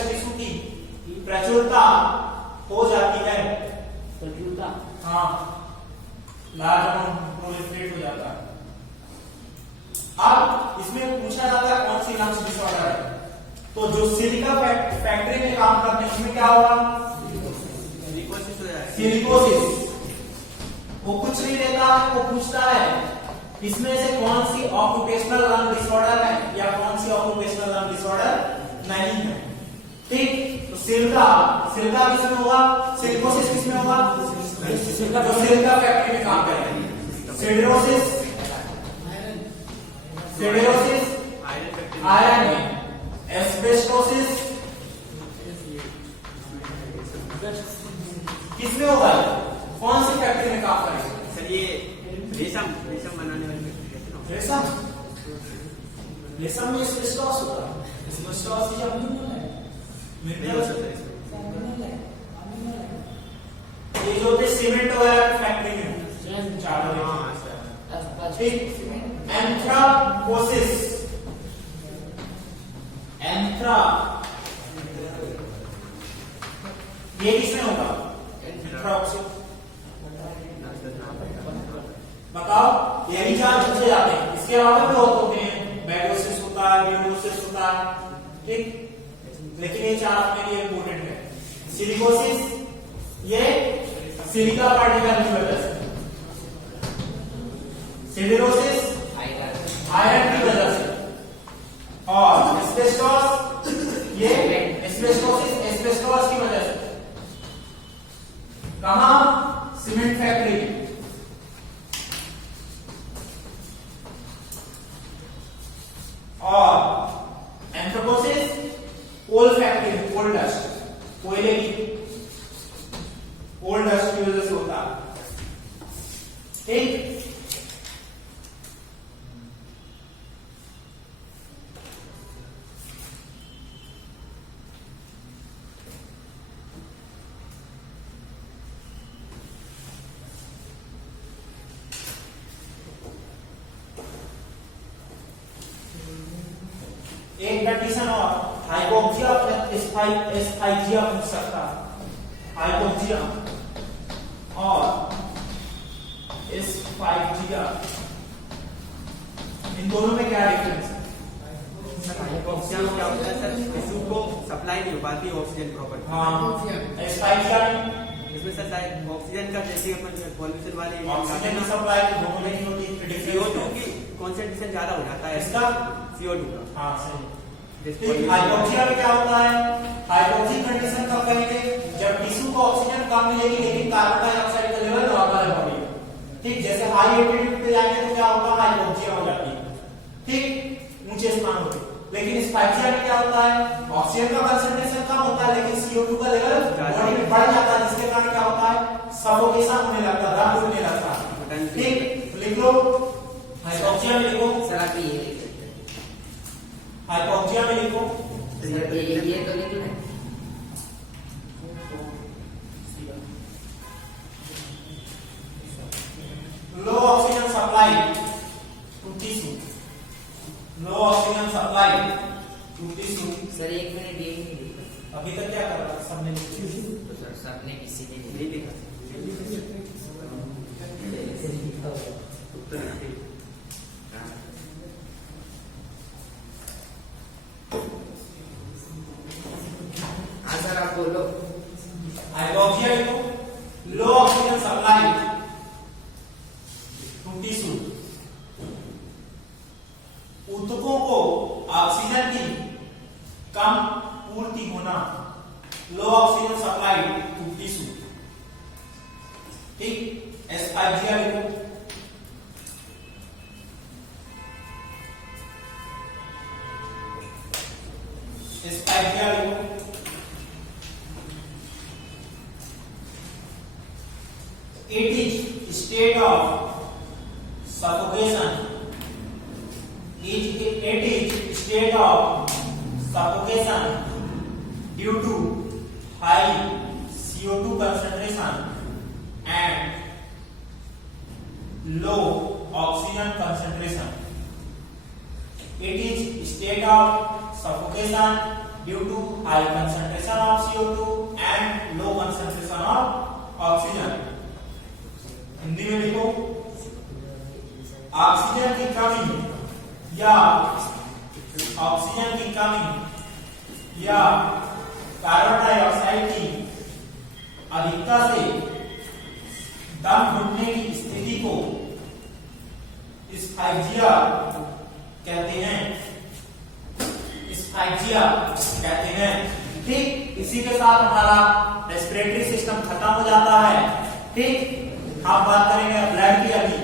टिश्यू की प्रचुरता हो जाती है, प्रचुरता, हाँ, लार्ज अमाउंट प्रोलिफरेट हो जाता है। अब इसमें पूछा जाता है कौन सी लंग्स डिसऑर्डर है, तो जो सिलिका फैक्ट्री में काम करते हैं उसमें क्या होगा, सिलिकोसिस। वो कुछ नहीं देता है, वो पूछता है इसमें से कौन सी ऑक्यूपेशनल लंग डिसऑर्डर है या कौन सी ऑक्यूपेशनल लंग डिसऑर्डर नहीं है। ठीक, तो सिलिका किसमें होगा, सिलिकोसिस किसमें होगा, जो सिलिका फैक्ट्री में काम करेंगे। सिडरोसिस आयरन में, एस्बेस्टोसिस किसमें होगा, कौन सी फैक्ट्री में काम करेंगे। सर ये रेशम बनाने वाली रेशम में एस्बेस्टोस होता है, एस्बेस्टोस या ये जो होते सीमेंट वगैरह की फैक्ट्री में ठीक। एंथ्राकोसिस ये किसमें होगा, एंथ्राकोसिस, बताओ, यही चार पूछे जाते हैं। इसके अलावा भी बहुत होते हैं, बैगोसिस होता है, ब्यूरोसिस होता है, ठीक, लेकिन ये चार अपने लिए इंपोर्टेंट है। सिलिकोसिस ये सिलिका पार्टिकल की वजह से, सिडरोसिस आयरन की वजह से, और एस्बेस्टोस ये एस्बेस्टोस की वजह से। कहां, सीमेंट फैक्ट्री, और एंथ्रोपोसिस कोल फैक्ट्री, कोल डस्ट, कोयले की कोल डस्ट की वजह से होता है। ठीक, एक कंडीशन और हाइपोक्सिया प्लस एस्फाइजिया पूछ सकता है। हाइपोक्सिया और एस्फाइजिया इन दोनों में क्या डिफरेंस है? हाइपोक्सिया में क्या होता है सर, टिश्यू को सप्लाई नहीं हो पाती ऑक्सीजन प्रॉपर। हाँ, एस्फाइजिया में इसमें सर शायद ऑक्सीजन का जैसे अपन पॉल्यूशन वाले ऑक्सीजन की सप्लाई दोनों में नहीं होती, CO2 की कॉन्सेंट्रेशन ज्यादा हो जाता है इसका CO2 का। हाँ सही। हाइपोक्सिया में क्या होता है? हाइपोक्सिक कंडीशन कब करेंगे? जब टिश्यू को ऑक्सीजन कम मिलेगी लेकिन कार्बन डाइऑक्साइड का लेवल नॉर्मल है बॉडी में। ठीक, जैसे हाई एल्टीट्यूड पे जाएंगे तो क्या होगा? हाइपोक्सिया हो जाती है। ठीक, ऊंचे स्थान होते। लेकिन इस हाइपोक्सिया में क्या होता है? ऑक्सीजन का कंसंट्रेशन कम होता है लेकिन CO2 का लेवल बॉडी में बढ़ जाता है, जिसके कारण क्या होता है? सफोकेशन होने लगता है, दम घुटने लगता है। ठीक, लिख लो हाइपोक्सिया में लिखो। सर आप ये लिख देते हैं। हाइपोक्सिया में लिखो सर ये तो लिख लें। Low oxygen supply to tissue. Low oxygen supply to tissue. Sir 1 minute ये नहीं लिखा अभी तक क्या कर रहा था? सबने तो सर सबने किसी ने नहीं लिखा उत्तर नहीं। हाँ सर आप बोलो। हाइपोक्सिया लिखो। लो ऑक्सीजन सप्लाई टू टिश्यू। ऊतकों को ऑक्सीजन की कम पूर्ति होना। लो ऑक्सीजन सप्लाई टू टिश्यू। ठीक, एस्फाइजिया लिखो। एस्फाइजिया लिखो। It is state of suffocation. It is state of suffocation due to high CO2 concentration and low oxygen concentration. It is state of suffocation due to high concentration of CO2 and low concentration of oxygen. Hindi में लिखो। Oxygen की कमी या oxygen की कमी या carbon dioxide की अधिकता से दम घुटने की स्थिति को एस्फाइजिया कहते हैं। एस्फाइजिया कहते हैं। ठीक, इसी के साथ हमारा रेस्पिरेटरी सिस्टम खत्म हो जाता है। ठीक, हम बात करेंगे ब्लड की अभी।